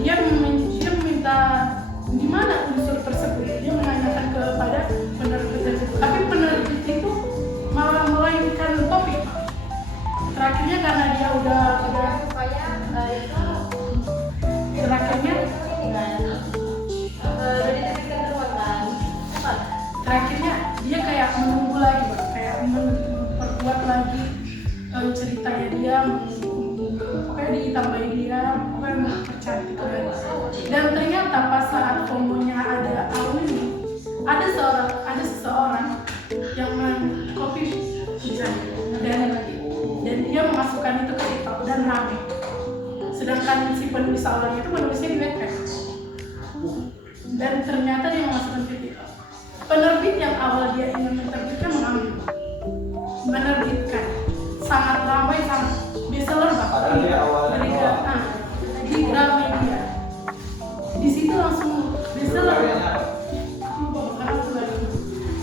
Dia meminta di mana unsur tersebut, dia menanyakan kepada penerbit tersebut, tapi penerbit itu malah melainkan topik. Terakhirnya karena dia udah supaya itu terakhirnya ini kan udah diterbitkan duluan kan. Cepat. terakhirnya dia kayak menunggu lagi Bang. Kayak memperkuat lagi ceritanya dia, pokoknya ditambahin dia, pokoknya mempercantik lagi. Dan ternyata pas saat FOMO-nya ada ini, ada seseorang yang mengcopy tulisannya dan dia memasukkan itu ke TikTok dan rame. Sedangkan si penulis awalnya itu menulisnya di Wattpad dan ternyata dia memasukkan ke TikTok. Penerbit yang awal dia ingin menerbitkan menerbitkan sangat ramai, sangat bestseller bahkan. Padahal dia awalnya Di Gramedia. Di situ langsung bestseller.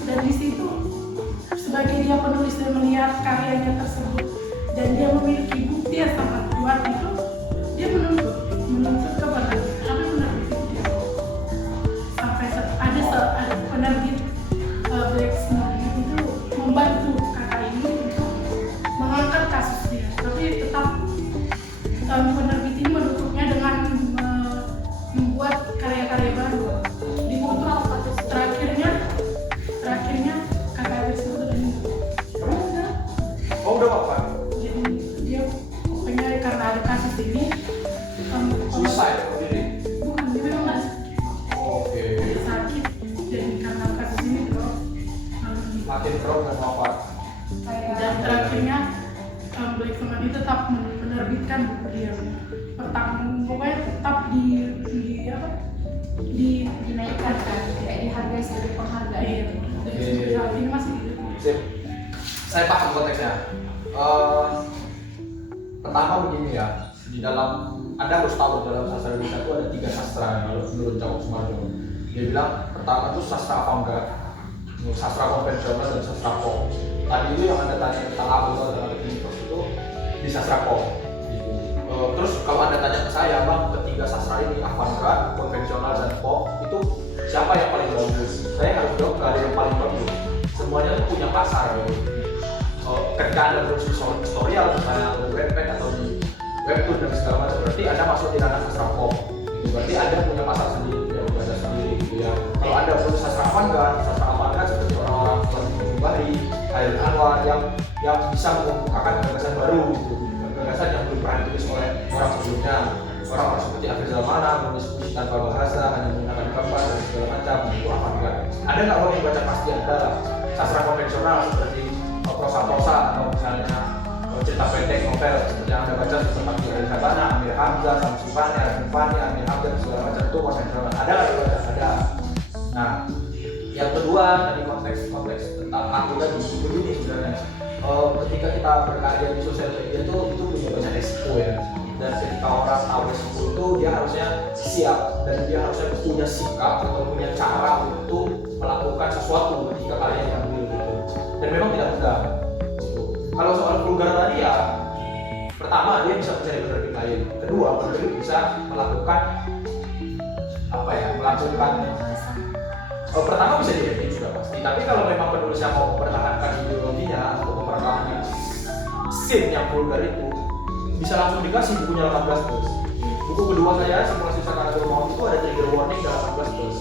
Dan di situ sebagai dia penulis dan melihat karyanya tersebut dan dia memiliki bukti yang sangat kuat itu, dia menuntut ke penerbit, tapi penerbit itu dia sampai ada penerbit Black Snow itu membantu kakak ini untuk mengangkat kasus dia, tapi tetap penerbit ini menutupnya dengan membuat karya-karya baru. Ditutup terakhirnya kakak tersebut udah udah apa? jadi dia pokoknya karena ada kasus ini Suicide sendiri. bukan, dia memang nggak Oke. sakit dan karena kasus ini drop Makin drop dan wafat. dan terakhirnya Black Swan ini tetap menerbitkan buku dia pokoknya tetap Dinaikkan kan, tidak dihargai sebagai penghargaan. saat ini masih hidup. Sip. Saya paham konteksnya. Pertama begini ya, di dalam Anda harus tahu dalam sastra Indonesia itu ada 3 sastra kalau menurut Jacob Sumarjono. Dia bilang pertama itu sastra avant-garde, sastra konvensional dan sastra pop. Tadi itu yang Anda tanya tentang apa dan itu di sastra pop. Gitu. Terus kalau Anda tanya ke saya, bang, ketiga sastra ini avant-garde, konvensional dan pop itu siapa yang paling bagus? Saya harus jawab nggak ada yang paling bagus. Semuanya tuh punya pasar. Ketika Anda terus tutorial misalnya di Wattpad atau di webtoon dan segala macam, berarti Anda masuk di ranah sastra pop. Gitu. Berarti Anda punya pasar sendiri, punya bahasa sendiri gitu ya. Kalau Anda punya sastra avant-garde seperti orang-orang seperti Bari, Hairil Anwar yang bisa mengemukakan gagasan baru gitu, gagasan yang belum pernah ditulis oleh orang sebelumnya. Orang-orang seperti Akhir Zamana menulis puisi tanpa bahasa, hanya menggunakan gambar dan segala macam. Itu apa enggak? Ada nggak orang yang baca? Pasti ada. Sastra konvensional seperti prosa-prosa atau misalnya cerita pendek, novel seperti yang Anda baca seperti Akhir Zamana, Amir Hamzah, Samsul Fani, Arifin Fani, Amir Hamzah segala macam itu konvensional. Ada nggak baca? Ada. Nah, yang kedua tadi konteks tentang aku tadi begini sebenarnya. Ketika kita berkarya di sosial media itu punya banyak resiko ya. Dan ketika orang tahu resiko itu dia harusnya siap dan dia harusnya punya sikap atau punya cara untuk melakukan sesuatu ketika karya diambil gitu. Dan memang tidak mudah. Gitu. Kalau soal vulgar tadi ya, pertama dia bisa mencari penerbit lain. Kedua, penerbit bisa melakukan pertama bisa di juga pasti. Tapi kalau memang penulis yang mau mempertahankan ideologinya atau mempertahankan scene yang vulgar itu, bisa langsung dikasih bukunya 18 plus. Buku kedua saya, Simulasi Sakara Maut itu ada trigger warning dan 18 plus.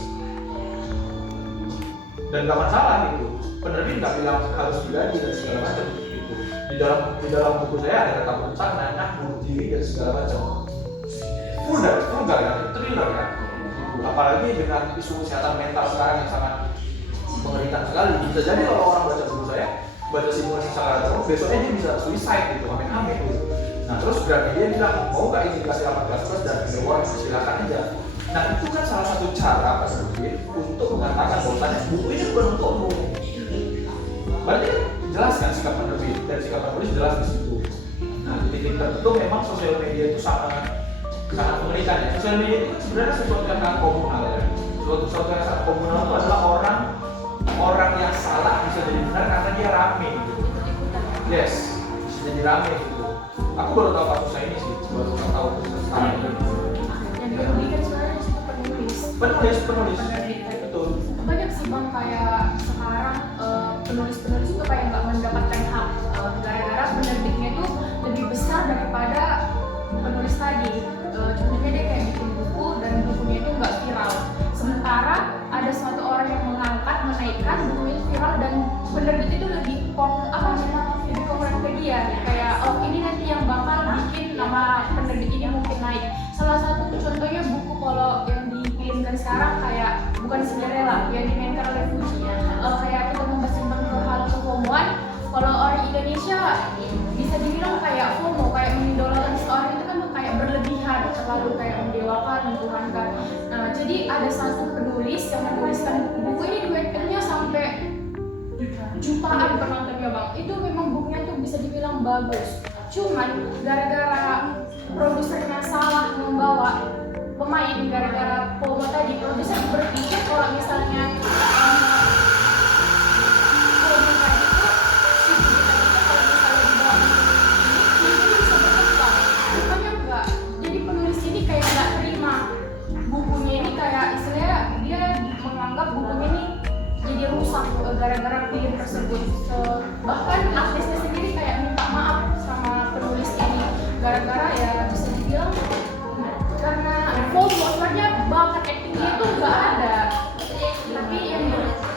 Dan gak masalah gitu. Penerbit nggak bilang harus diganti dan segala macam gitu. Di dalam buku saya ada kata tentang anak bunuh diri dan segala macam. Vulgar kan, thriller kan. Apalagi dengan isu kesehatan mental sekarang yang sangat mengerikan sekali. Bisa jadi kalau orang baca buku saya, baca Simulasi Sakara Maut, besoknya dia bisa suicide gitu, amin-amin gitu. Nah terus berarti dia bilang, mau nggak ini dikasih 18 plus dan keluar, silakan aja. Nah itu kan salah satu cara penerbit untuk mengatakan bahwasannya buku ini bukan untukmu. Berarti kan jelas kan sikap penerbit dan sikap penulis jelas di situ. Nah di titik tertentu memang sosial media itu sangat mengerikan ya. Sosial media itu kan sebenarnya sesuatu yang sangat komunal ya. Sesuatu yang sangat komunal itu adalah orang yang salah bisa jadi benar karena dia rame gitu. Yes, bisa jadi rame gitu. Aku baru tahu kasus saya ini sih, baru tahu sekarang ini. Yang dirugikan sebenarnya itu penulis. Penulis. Betul. Banyak sih bang kayak sekarang penulis itu kayak nggak mendapatkan hak gara-gara penerbitnya itu lebih besar daripada penulis tadi. Contohnya dia kayak bikin buku dan bukunya itu nggak viral. Sementara ada suatu orang yang menaikkan buku itu viral dan penerbit itu lebih konkuren ke dia. Kayak ini nanti yang bakal bikin nama penerbit ini mungkin naik. Salah satu contohnya buku kalau yang dipilihkan sekarang kayak bukan Cinderella yang dimainkan oleh Fuji. Kayak kita membahas tentang hal kehomoan. Kalau orang Indonesia bisa dibilang kayak FOMO, kayak mengidolakan seorang itu kan kayak berlebihan, terlalu kayak mendewakan, mentuhankan. Nah, jadi ada satu penulis yang menuliskan buku ini di Wattpad-nya sampai jutaan penontonnya bang. Itu memang bukunya tuh bisa dibilang bagus. Cuman gara-gara produsernya salah membawa pemain, gara-gara FOMO tadi, produser berpikir kalau misalnya gara-gara film tersebut. Bahkan artisnya sendiri kayak minta maaf sama penulis ini gara-gara ya bisa dibilang karena sebenarnya bakat actingnya itu nggak ada, tapi yang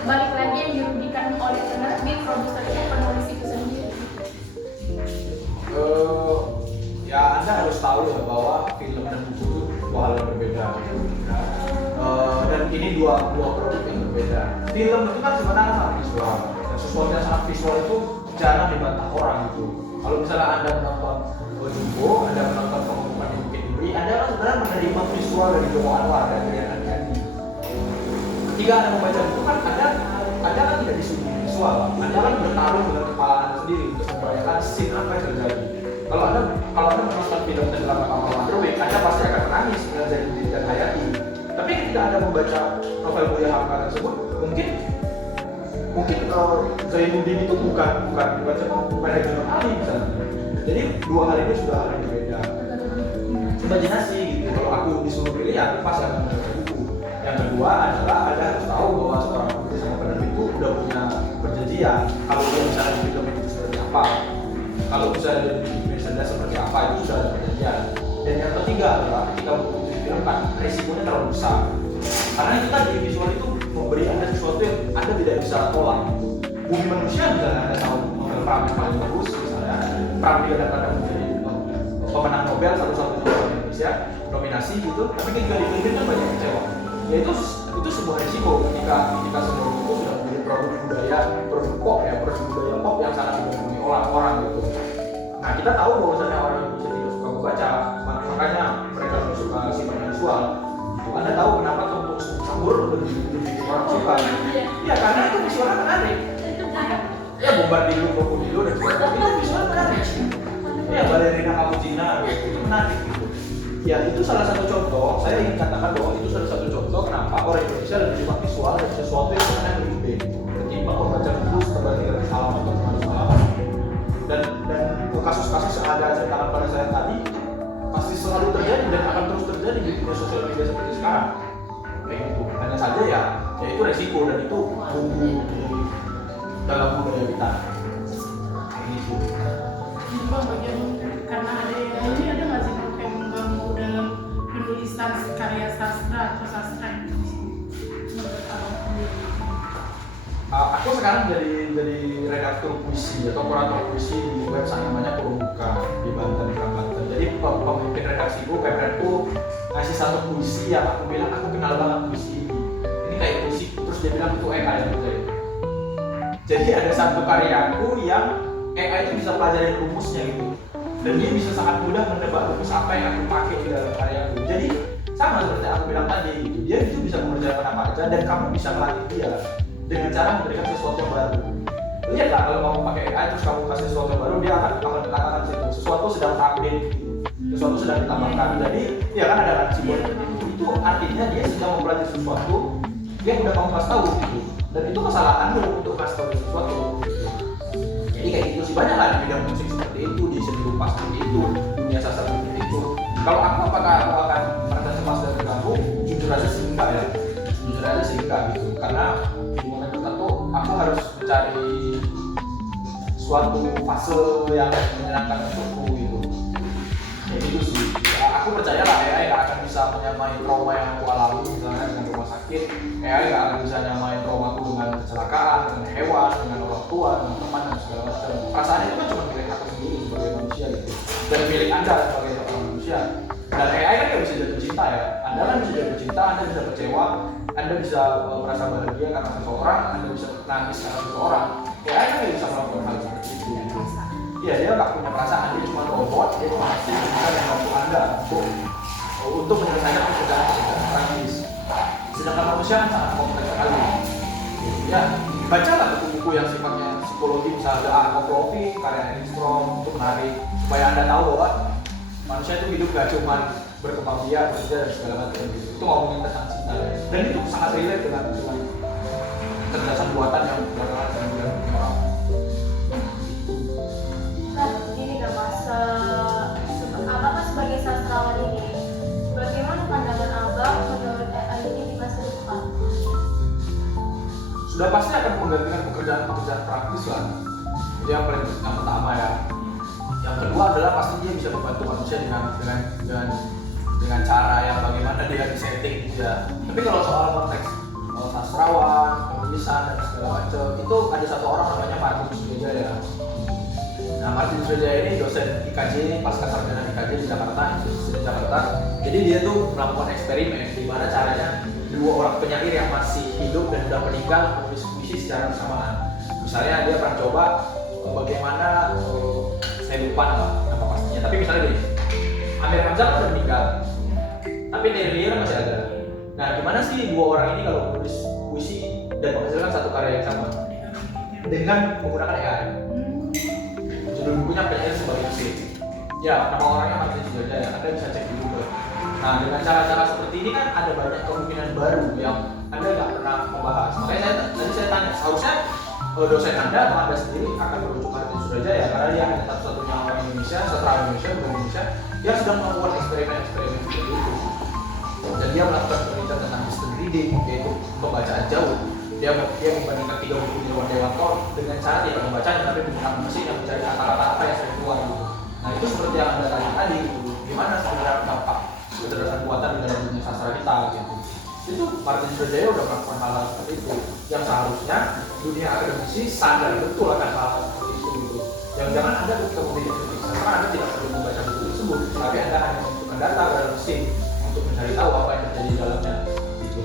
balik lagi yang dirugikan oleh penerbit, produsernya, penulis itu sendiri. Ya Anda harus tahu ya bahwa film dan buku itu dua hal yang berbeda. Dan ini dua produk yang berbeda. Film itu kan sebenarnya sangat visual, dan sesuatu yang sangat visual itu jarang dibantah orang gitu. Kalau misalnya Anda menonton Jumbo, Anda menonton Pengumuman di Bukit Duri, Anda kan sebenarnya menerima visual dari Joko Anwar dan Rian Andi. Ketika Anda membaca buku kan Anda kan tidak disuguhi visual, Anda kan bertarung dengan kepala Anda sendiri untuk membayangkan scene apa yang terjadi. Kalau Anda menonton film Tenggelam Kapal Underway, Anda pasti akan menangis dengan Zainuddin dan Hayati. Tapi ketika Anda membaca novel Buya Hamka tersebut, mungkin Zainuddin itu bukan Herjunot Ali misalnya. Jadi dua hal ini sudah hal yang berbeda. Imajinasi gitu. Kalau aku disuruh pilih, ya aku pasti akan membaca buku. Yang kedua adalah Anda harus tahu bahwa seorang penulis sama penerbit itu udah punya perjanjian. Kalau dia misalnya di film itu seperti apa, kalau misalnya di merchandise seperti apa, itu sudah ada perjanjian. Dan yang ketiga adalah ketika buku itu difilmkan, risikonya terlalu besar. Karena itu tadi visual itu memberi Anda sesuatu yang Anda tidak bisa tolak. Bumi Manusia misalnya Anda tahu novel Pram yang paling bagus misalnya. pernah digadang-gadang menjadi pemenang Nobel satu-satunya orang Indonesia nominasi gitu, tapi ketika dipilih kan banyak kecewa. Ya itu sebuah risiko ketika semua itu sudah menjadi produk budaya pop yang sangat digandrungi orang gitu. Nah kita tahu bahwasanya orang Indonesia tidak suka membaca, makanya mereka lebih suka sifatnya visual. Anda tahu kenapa untuk sahur lebih orang suka? Ya karena itu visualnya menarik. Ya Bombardilo, Krokodilo dan sebagainya itu visualnya menarik. Ya balerina cappuccina itu menarik gitu. Ya itu salah satu contoh. Saya ingin katakan bahwa itu salah satu contoh kenapa orang Indonesia lebih suka visual dan sesuatu yang sebenarnya lebih baik ketimbang membaca buku sebagai halaman atau halaman. Dan kasus-kasus yang ada ceritakan pada saya tadi pasti selalu terjadi dan akan terus terjadi di dunia sosial media seperti sekarang. Kayak gitu. Hanya saja ya itu resiko dan itu bumbu di dalam budaya kita. Ini sih. Jadi Bang, bagian karena ada ini ada nggak sih Bang kayak mengganggu dalam penulisan karya sastra atau sastra itu di sini? Menurut Abang sendiri? Aku sekarang jadi redaktur puisi atau kurator puisi di website namanya Kurungbuka di Banten. Jadi pemimpin redaksiku, pemretku ngasih satu puisi yang aku bilang aku kenal banget puisi ini. Ini kayak puisi, terus dia bilang itu AI gitu. Jadi ada satu karyaku yang AI itu bisa pelajari rumusnya gitu, dan dia bisa sangat mudah menebak rumus apa yang aku pakai di dalam karyaku. Jadi sama seperti aku bilang tadi gitu, dia itu bisa mengerjakan apa aja dan kamu bisa melatih dia dengan cara memberikan sesuatu yang baru. Lihat lah kalau kamu pakai AI terus kamu kasih sesuatu yang baru, dia akan mengatakan situ sesuatu sedang update, sesuatu sedang ditambahkan. Jadi ya kan ada simbol itu artinya dia sedang mempelajari sesuatu yang udah kamu kasih tahu gitu, dan itu kesalahan lu untuk kasih tahu sesuatu. Jadi kayak gitu sih, banyak lah di bidang musik seperti itu, di seni rupa seperti itu, dunia sastra seperti itu. Kalau aku apakah aku akan merasa cemas dan terganggu? Jujur aja sih enggak ya, jujur aja sih enggak gitu, karena di momen tertentu aku harus mencari suatu fase yang menyenangkan untukku gitu. Kayak gitu sih. Ya, aku percaya lah AI nggak akan bisa menyamai trauma yang aku alami misalnya dengan rumah sakit. AI nggak akan bisa menyamai traumaku dengan kecelakaan, dengan hewan, dengan orang tua, dengan teman dan segala macam. Perasaan itu kan cuma milik aku sendiri sebagai manusia gitu, dan milik Anda sebagai seorang manusia. Dan AI kan nggak bisa jatuh cinta ya. Anda kan bisa jatuh cinta, Anda bisa kecewa, Anda bisa merasa bahagia karena seseorang, Anda bisa nangis karena seseorang. AI kan nggak bisa melakukan hal seperti itu. Iya, dia nggak punya perasaan, dia cuma robot, dia cuma mesin yang membantu Anda untuk menyelesaikan pekerjaan praktis. Sedangkan manusia kan sangat kompleks sekali. Ya, bacalah buku-buku yang sifatnya psikologi, misalnya Art of Loving, karya Erich Fromm, itu menarik supaya Anda tahu bahwa manusia itu hidup gak cuma berkembang biak, bekerja dan segala macam gitu. Itu ngomongin tentang cinta, dan itu sangat relate dengan kecerdasan buatan yang belakangan dengan orang. Nah, ini kan Mas, Abang sebagai sastrawan ini, bagaimana pandangan Abang menurut AI ini di masa depan? Sudah pasti akan menggantikan pekerjaan praktis lah. Itu yang pertama ya. Yang kedua adalah pasti dia bisa membantu manusia dengan cara yang bagaimana dia disetting dia. Tapi kalau soal konteks sastrawan, penulisan dan segala macam, itu ada satu orang namanya Martin Sujaya. Nah, Martin Sujaya ini dosen IKJ, pasca sarjana IKJ di Jakarta. Jadi dia tuh melakukan eksperimen di mana caranya dua orang penyair yang masih hidup dan sudah meninggal menulis puisi secara bersamaan. Misalnya dia pernah coba bagaimana saya lupa nama pastinya, tapi misalnya gini, Amir Hamzah sudah meninggal, tapi Terrier masih ada. Nah, gimana sih dua orang ini kalau menulis puisi dan menghasilkan satu karya yang sama dengan menggunakan AI? Judul bukunya Penyair Sebagai Mesin. Ya, nama orangnya Martin Sujaya, Anda bisa cek di Google. Nah, dengan cara-cara seperti ini kan ada banyak kemungkinan baru yang Anda nggak pernah membahas. Makanya tadi saya tanya, seharusnya dosen Anda atau Anda sendiri akan merujuk Martin Sujaya karena dia hanya satu-satunya orang Indonesia, sastra Indonesia yang sedang melakukan eksperimen-eksperimen seperti itu. Dan dia melakukan penelitian tentang distant reading, yaitu pembacaan jauh. Dia membandingkan 3 buku di luar Dewanto dengan cara dia membacanya tapi menggunakan mesin yang mencari kata-kata apa yang sering keluar gitu. Nah, itu seperti yang Anda tanya tadi gitu. Gimana sebenarnya dampak kecerdasan buatan di dalam dunia sastra kita gitu. Itu Martin Sujaya udah melakukan hal seperti itu yang seharusnya dunia akademisi sadar betul akan hal seperti itu gitu. Jangan-jangan Anda ketika memilih maka Anda tidak perlu membaca buku tersebut, tapi Anda hanya memasukkan data ke dalam mesin untuk mencari tahu apa yang terjadi di dalamnya gitu.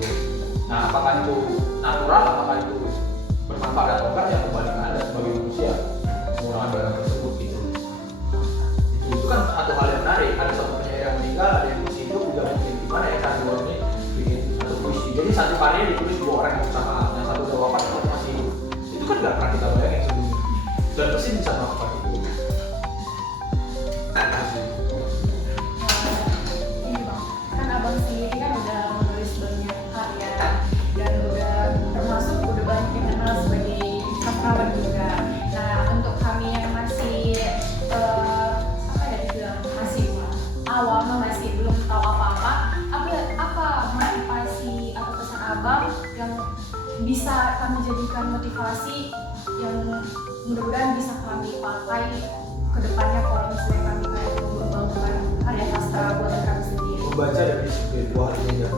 Nah, apakah itu natural, apakah itu bermanfaat atau enggak, ya kembali ke Anda sebagai manusia menggunakan barang tersebut gitu. Itu kan satu hal yang menarik. Ada satu penyair yang meninggal, ada yang masih hidup, juga bikin gimana ya cara dua ini bikin satu puisi. Jadi satu karya ditulis dua orang yang bersama, yang satu udah wafat, yang satu masih hidup. Itu kan nggak pernah kita bayangin sebelumnya. Dan mesin bisa melakukan itu. Ini bang, kan abang sendiri kan udah menulis banyak karya dan udah termasuk udah banyak yang kenal sebagai sastrawan juga. Nah, untuk kami yang masih apa ya dibilang masih awam, masih belum tahu apa-apa, apa motivasi atau pesan abang yang bisa kami jadikan motivasi yang mudah-mudahan bisa kami pakai ke depannya kalau misalnya kami kayak mengembangkan karya sastra buatan kami sendiri. Membaca dan disiplin, dua hal ini ya.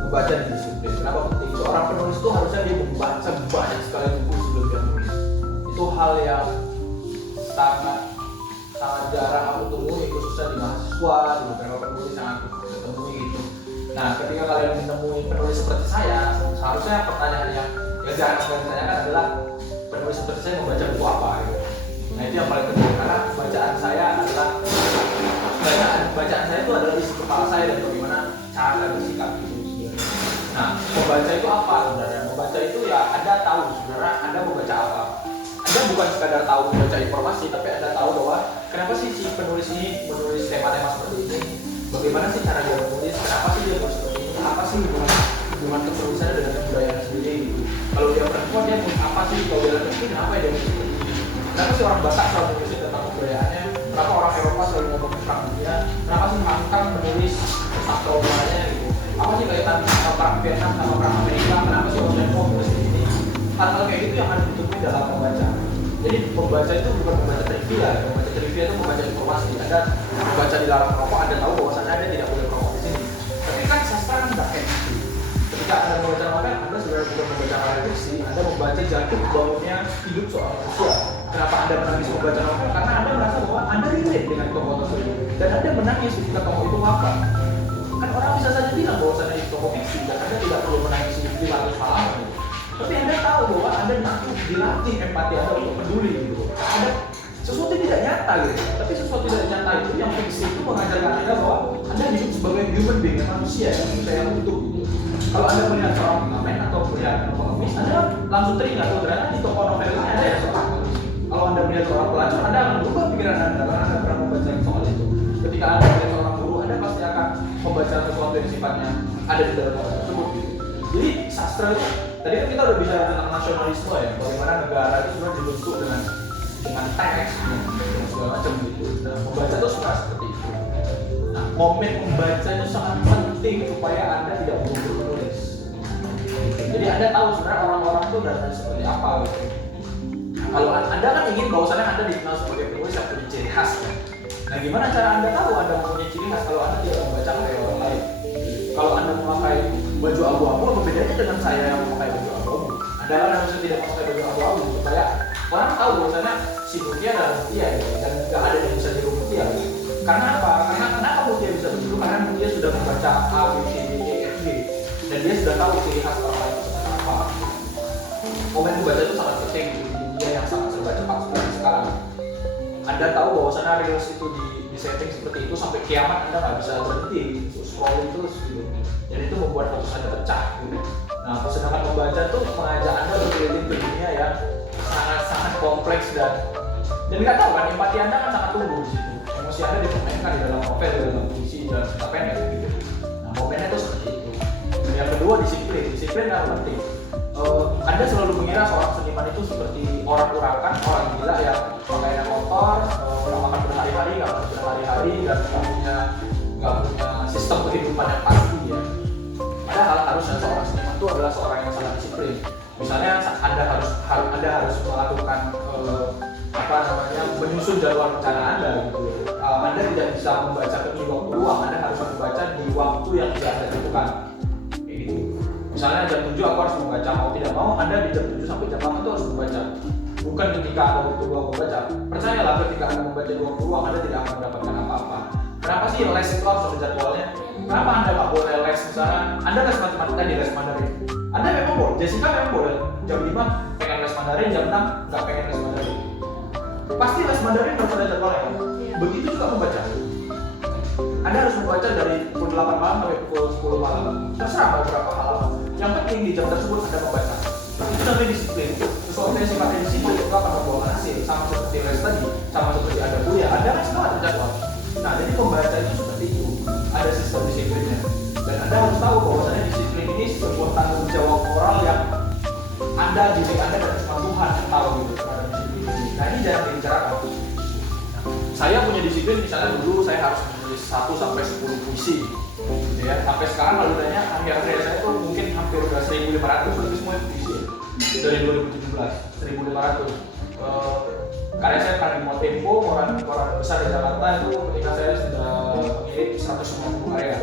Membaca dan disiplin. Kenapa penting? Seorang penulis itu harusnya dia membaca banyak sekali buku sebelum dia menulis. Itu hal yang sangat jarang aku temui, khususnya di mahasiswa, di beberapa penulis yang aku temui gitu. Nah, ketika kalian menemui penulis seperti saya, seharusnya pertanyaan yang jarang sekali ditanyakan adalah penulis seperti saya membaca buku apa gitu. Nah, itu yang paling penting karena bacaan saya itu adalah isi kepala saya dan bagaimana cara saya bersikap gitu sebenarnya. Nah, membaca itu apa sebenarnya? Membaca itu ya Anda tahu sebenarnya Anda membaca apa. Anda bukan sekadar tahu membaca informasi, tapi Anda tahu bahwa kenapa sih si penulis ini menulis tema-tema seperti ini, bagaimana sih cara dia menulis, kenapa sih dia menulis seperti ini, apa sih hubungan kepenulisannya dengan kebudayaan sendiri gitu. Kalau dia perempuan dia menulis apa sih, kalau dia laki kenapa dia menulis seperti ini, kenapa sih orang Batak selalu menulis tentang kebudayaannya, kenapa orang Eropa selalu ngomong perang dunia, kenapa sih Hankang menulis tentang traumanya gitu, apa sih kaitan sama perang Vietnam sama perang Amerika, kenapa sih orang Depok menulis ini. Hal-hal kayak gitu yang harus ditemui dalam membaca. Jadi membaca itu bukan membaca trivia, membaca trivia itu membaca informasi. Anda membaca dilarang merokok, Anda tahu bahwasannya Anda tidak boleh merokok di sini. Tapi kan sastra kan tidak kayak gitu. Ketika Anda membaca novel, Anda sebenarnya bukan membaca hal fiksi, Anda membaca jatuh bangunnya hidup seorang manusia. Kenapa Anda menangis membaca novel? Karena Anda merasa bahwa Anda relate dengan tokoh tersebut dan Anda menangis ketika tokoh itu apa? Kan orang bisa saja bilang bahwasannya itu tokoh fiksi dan Anda tidak perlu menangis 500 halaman gitu. Tapi Anda tahu bahwa Anda dilatih empati Anda untuk peduli gitu. Ada sesuatu yang tidak nyata gitu. Tapi sesuatu tidak nyata itu yang fiksi itu mengajarkan Anda bahwa Anda hidup sebagai human being, manusia yang utuh gitu. Kalau Anda melihat seorang pengamen atau melihat pengemis, Anda langsung teringat bahwa ternyata di tokoh novel ini ada ya seorang pengemis. Kalau Anda melihat seorang pelacur, Anda akan berubah pikiran Anda karena Anda pernah membaca soal itu. Ketika Anda melihat seorang guru, Anda pasti akan membaca sesuatu yang sifatnya ada di dalam novel tersebut gitu. Jadi sastra itu tadi kan kita udah bicara tentang nasionalisme ya, bagaimana negara itu sebenarnya dibentuk dengan teks dan segala macam gitu. Nah, membaca itu sebenarnya seperti itu. Nah, momen membaca itu sangat penting supaya Anda tidak buru-buru menulis. Jadi Anda tahu sebenarnya orang-orang itu datang seperti apa gitu. Kalau Anda kan ingin bahwasannya Anda dikenal sebagai penulis yang punya ciri khas kan. Nah, gimana cara Anda tahu Anda mempunyai ciri khas kalau Anda tidak membaca kayak orang lain? Kalau Anda memakai baju abu-abu, apa bedanya dengan saya yang memakai baju abu-abu? Anda kan harusnya tidak memakai baju abu-abu supaya orang tahu bahwasanya si Mutia adalah Mutia gitu, dan nggak ada yang bisa niru Mutia gitu. Karena apa? Karena kenapa Mutia bisa begitu? Karena Mutia sudah membaca A, B, C, D, E, F, G dan dia sudah tahu ciri khas orang lain itu seperti apa. Momen membaca itu sangat penting di dunia yang sangat serba cepat seperti sekarang. Anda tahu bahwasanya reels itu di setting seperti itu sampai kiamat Anda nggak bisa berhenti scrolling terus gitu. Dan itu membuat fokus Anda pecah gitu. Nah, sedangkan membaca tuh mengajak Anda berkeliling ke dunia yang sangat kompleks dan nggak tahu kan, empati Anda kan sangat tumbuh di situ. Emosi Anda dipermainkan di dalam novel, di dalam puisi, di dalam cerita pendek gitu. Nah, momennya itu seperti itu. Dan yang kedua disiplin yang penting. Anda selalu mengira seorang seniman itu seperti orang urakan, orang gila yang pakainya kotor, nggak makan berhari-hari, dan nggak punya sistem kehidupan yang pasti ya. Padahal harusnya seorang seniman itu adalah seorang yang sangat disiplin. Misalnya Anda harus melakukan menyusun jadwal rencana Anda gitu. Anda tidak bisa membaca di waktu luang, Anda harus membaca di waktu yang tidak Anda tentukan. Kayak gitu. Misalnya jam 7 aku harus membaca, mau tidak mau Anda di jam 7 sampai jam 8 itu harus membaca. bukan ketika ada waktu luang membaca. Percayalah, ketika Anda membaca di waktu luang, Anda tidak akan mendapatkan apa-apa. Kenapa sih les itu harus ada jadwalnya? Kenapa Anda nggak boleh les misalnya? Anda les matematika di les Mandarin. Anda memang boleh, Jessica memang boleh. Jam 5 pengen les Mandarin, jam 6 nggak pengen les Mandarin. Pasti les Mandarin harus ada jadwalnya. Begitu juga membaca. Anda harus membaca dari pukul 8 malam sampai pukul 10 malam. Terserah mau berapa halaman. Yang penting di jam tersebut Anda membaca. Itu namanya disiplin. Sesuatu yang sifatnya disiplin itu akan membawa hasil. Sama seperti les tadi, sama seperti Anda kuliah. Anda kan semua ada jadwal. Nah, jadi membaca itu seperti itu. Ada sistem disiplinnya. Dan Anda harus tahu bahwasanya disiplin ini sebuah tanggung jawab moral yang Anda, diri Anda dan cuma Tuhan yang tahu gitu terhadap disiplin ini. Nah, ini jarang dibicarakan. Saya punya disiplin, misalnya dulu saya harus menulis 1 sampai 10 puisi. Gitu ya. Sampai sekarang kalau ditanya akhir-akhir saya tuh mungkin hampir udah 1.500 berarti semua puisi. Dari 2017, 1.500. Karya saya pernah di Tempo, koran besar di Jakarta itu ketika saya sudah mengirim 150 karya.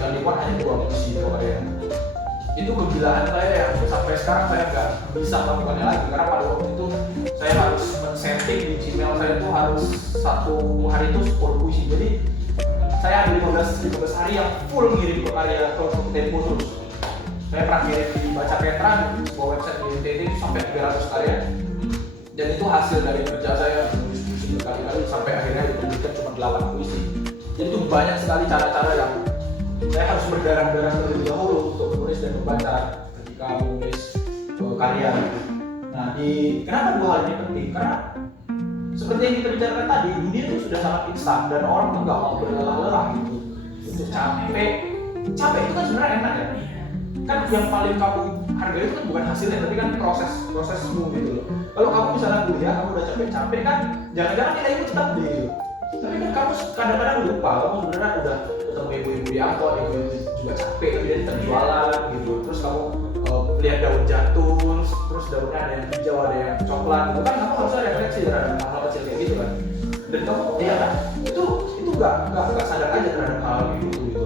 Yang dimuat hanya 2 puisi, 2 karya. Itu kegilaan saya yang sampai sekarang saya nggak bisa melakukannya lagi karena pada waktu itu saya harus men-setting di Gmail saya itu harus satu hari itu 10 puisi. Jadi saya ada 15 hari yang full ngirim ke karya ke Tempo terus. Saya pernah ngirim di Baca Petra, sebuah website di NTT itu sampai 300 karya. Dan itu hasil dari kerja saya menulis puisi berkali-kali sampai akhirnya diterbitkan cuma 8 puisi. Jadi itu banyak sekali cara-cara yang saya harus berdarah-darah terlebih dahulu untuk menulis dan membaca ketika menulis karya. Nah, kenapa 2 hal ini penting? Karena seperti yang kita bicarakan tadi, dunia itu sudah sangat instan dan orang tuh nggak mau berlelah-lelah gitu untuk capek. Capek itu kan sebenarnya enak ya. Kan yang paling kamu hargai itu kan bukan hasilnya, tapi kan prosesmu gitu loh. Kalau kamu misalnya kuliah, kamu udah capek-capek kan, jangan-jangan nilaimu tetap D gitu. Tapi kan kamu kadang-kadang lupa, kamu sebenarnya udah ketemu ibu-ibu di angkot, ibu-ibu juga capek, tapi dia terjualan gitu. Terus kamu lihat daun jatuh, terus daunnya ada yang hijau, ada yang coklat, gitu kan kamu harusnya refleksi terhadap hal kecil kayak gitu kan. Dan kamu, ya kan, itu nggak sadar aja terhadap hal gitu.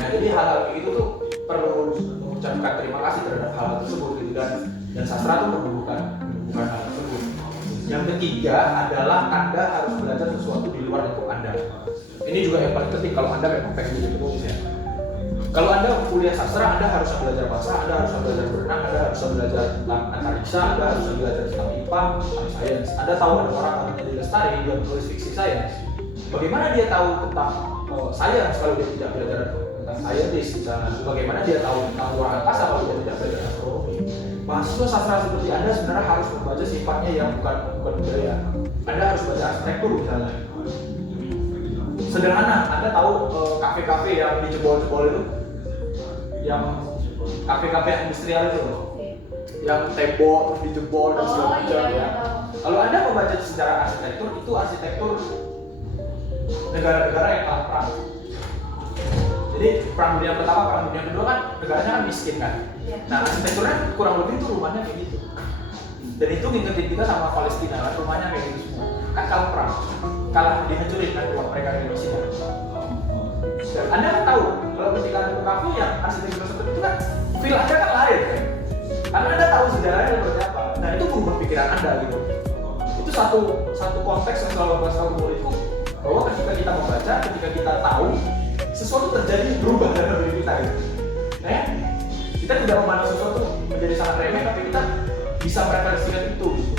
Nah, jadi hal-hal kayak gitu tuh perlu mengucapkan terima kasih terhadap hal tersebut gitu dan sastra itu menumbuhkan hal tersebut. Yang ketiga adalah Anda harus belajar sesuatu di luar lingkup Anda. Ini juga yang paling penting kalau Anda memang pengen jadi penulis ya. Kalau Anda kuliah sastra, Anda harus belajar bahasa, Anda harus belajar berenang, Anda harus belajar tentang antariksa, Anda harus belajar tentang IPA, tentang sains. Anda tahu ada orang namanya Di Lestari, dia menulis fiksi sains. Bagaimana dia tahu tentang sains kalau dia tidak belajar tentang saintis misalnya? Bagaimana dia tahu tentang luar angkasa kalau dia tidak belajar astronomi? Mahasiswa sastra seperti Anda sebenarnya harus membaca sifatnya yang bukan budaya. Anda harus baca arsitektur misalnya. Sederhana, Anda tahu kafe-kafe yang dijebol-jebol itu, yang kafe-kafe industrial itu, yang tembok terus dijebol dan segala macam ya. Kalau Anda membaca sejarah arsitektur, itu arsitektur negara-negara yang kalah perang. Jadi perang dunia pertama, perang dunia kedua kan negaranya kan miskin kan. Nah, arsitekturnya kurang lebih itu rumahnya kayak gitu. Dan itu ngingetin kita sama Palestina kan, rumahnya kayak gitu semua. Kan kalah perang, kalah dihancurin kan rumah mereka di Indonesia. Dan Anda kan tahu kalau ketika Anda ke kafe yang arsitektur seperti itu kan feel Anda kan lain kan. Karena Anda tahu sejarahnya seperti apa. Nah, itu berubah pikiran Anda gitu. Itu satu konteks yang selalu bahas kamu itu bahwa ketika kita membaca, ketika kita tahu sesuatu terjadi berubah dalam diri kita gitu. Nah, kita tidak memandang sesuatu menjadi sangat remeh, tapi kita bisa merefleksikan itu gitu.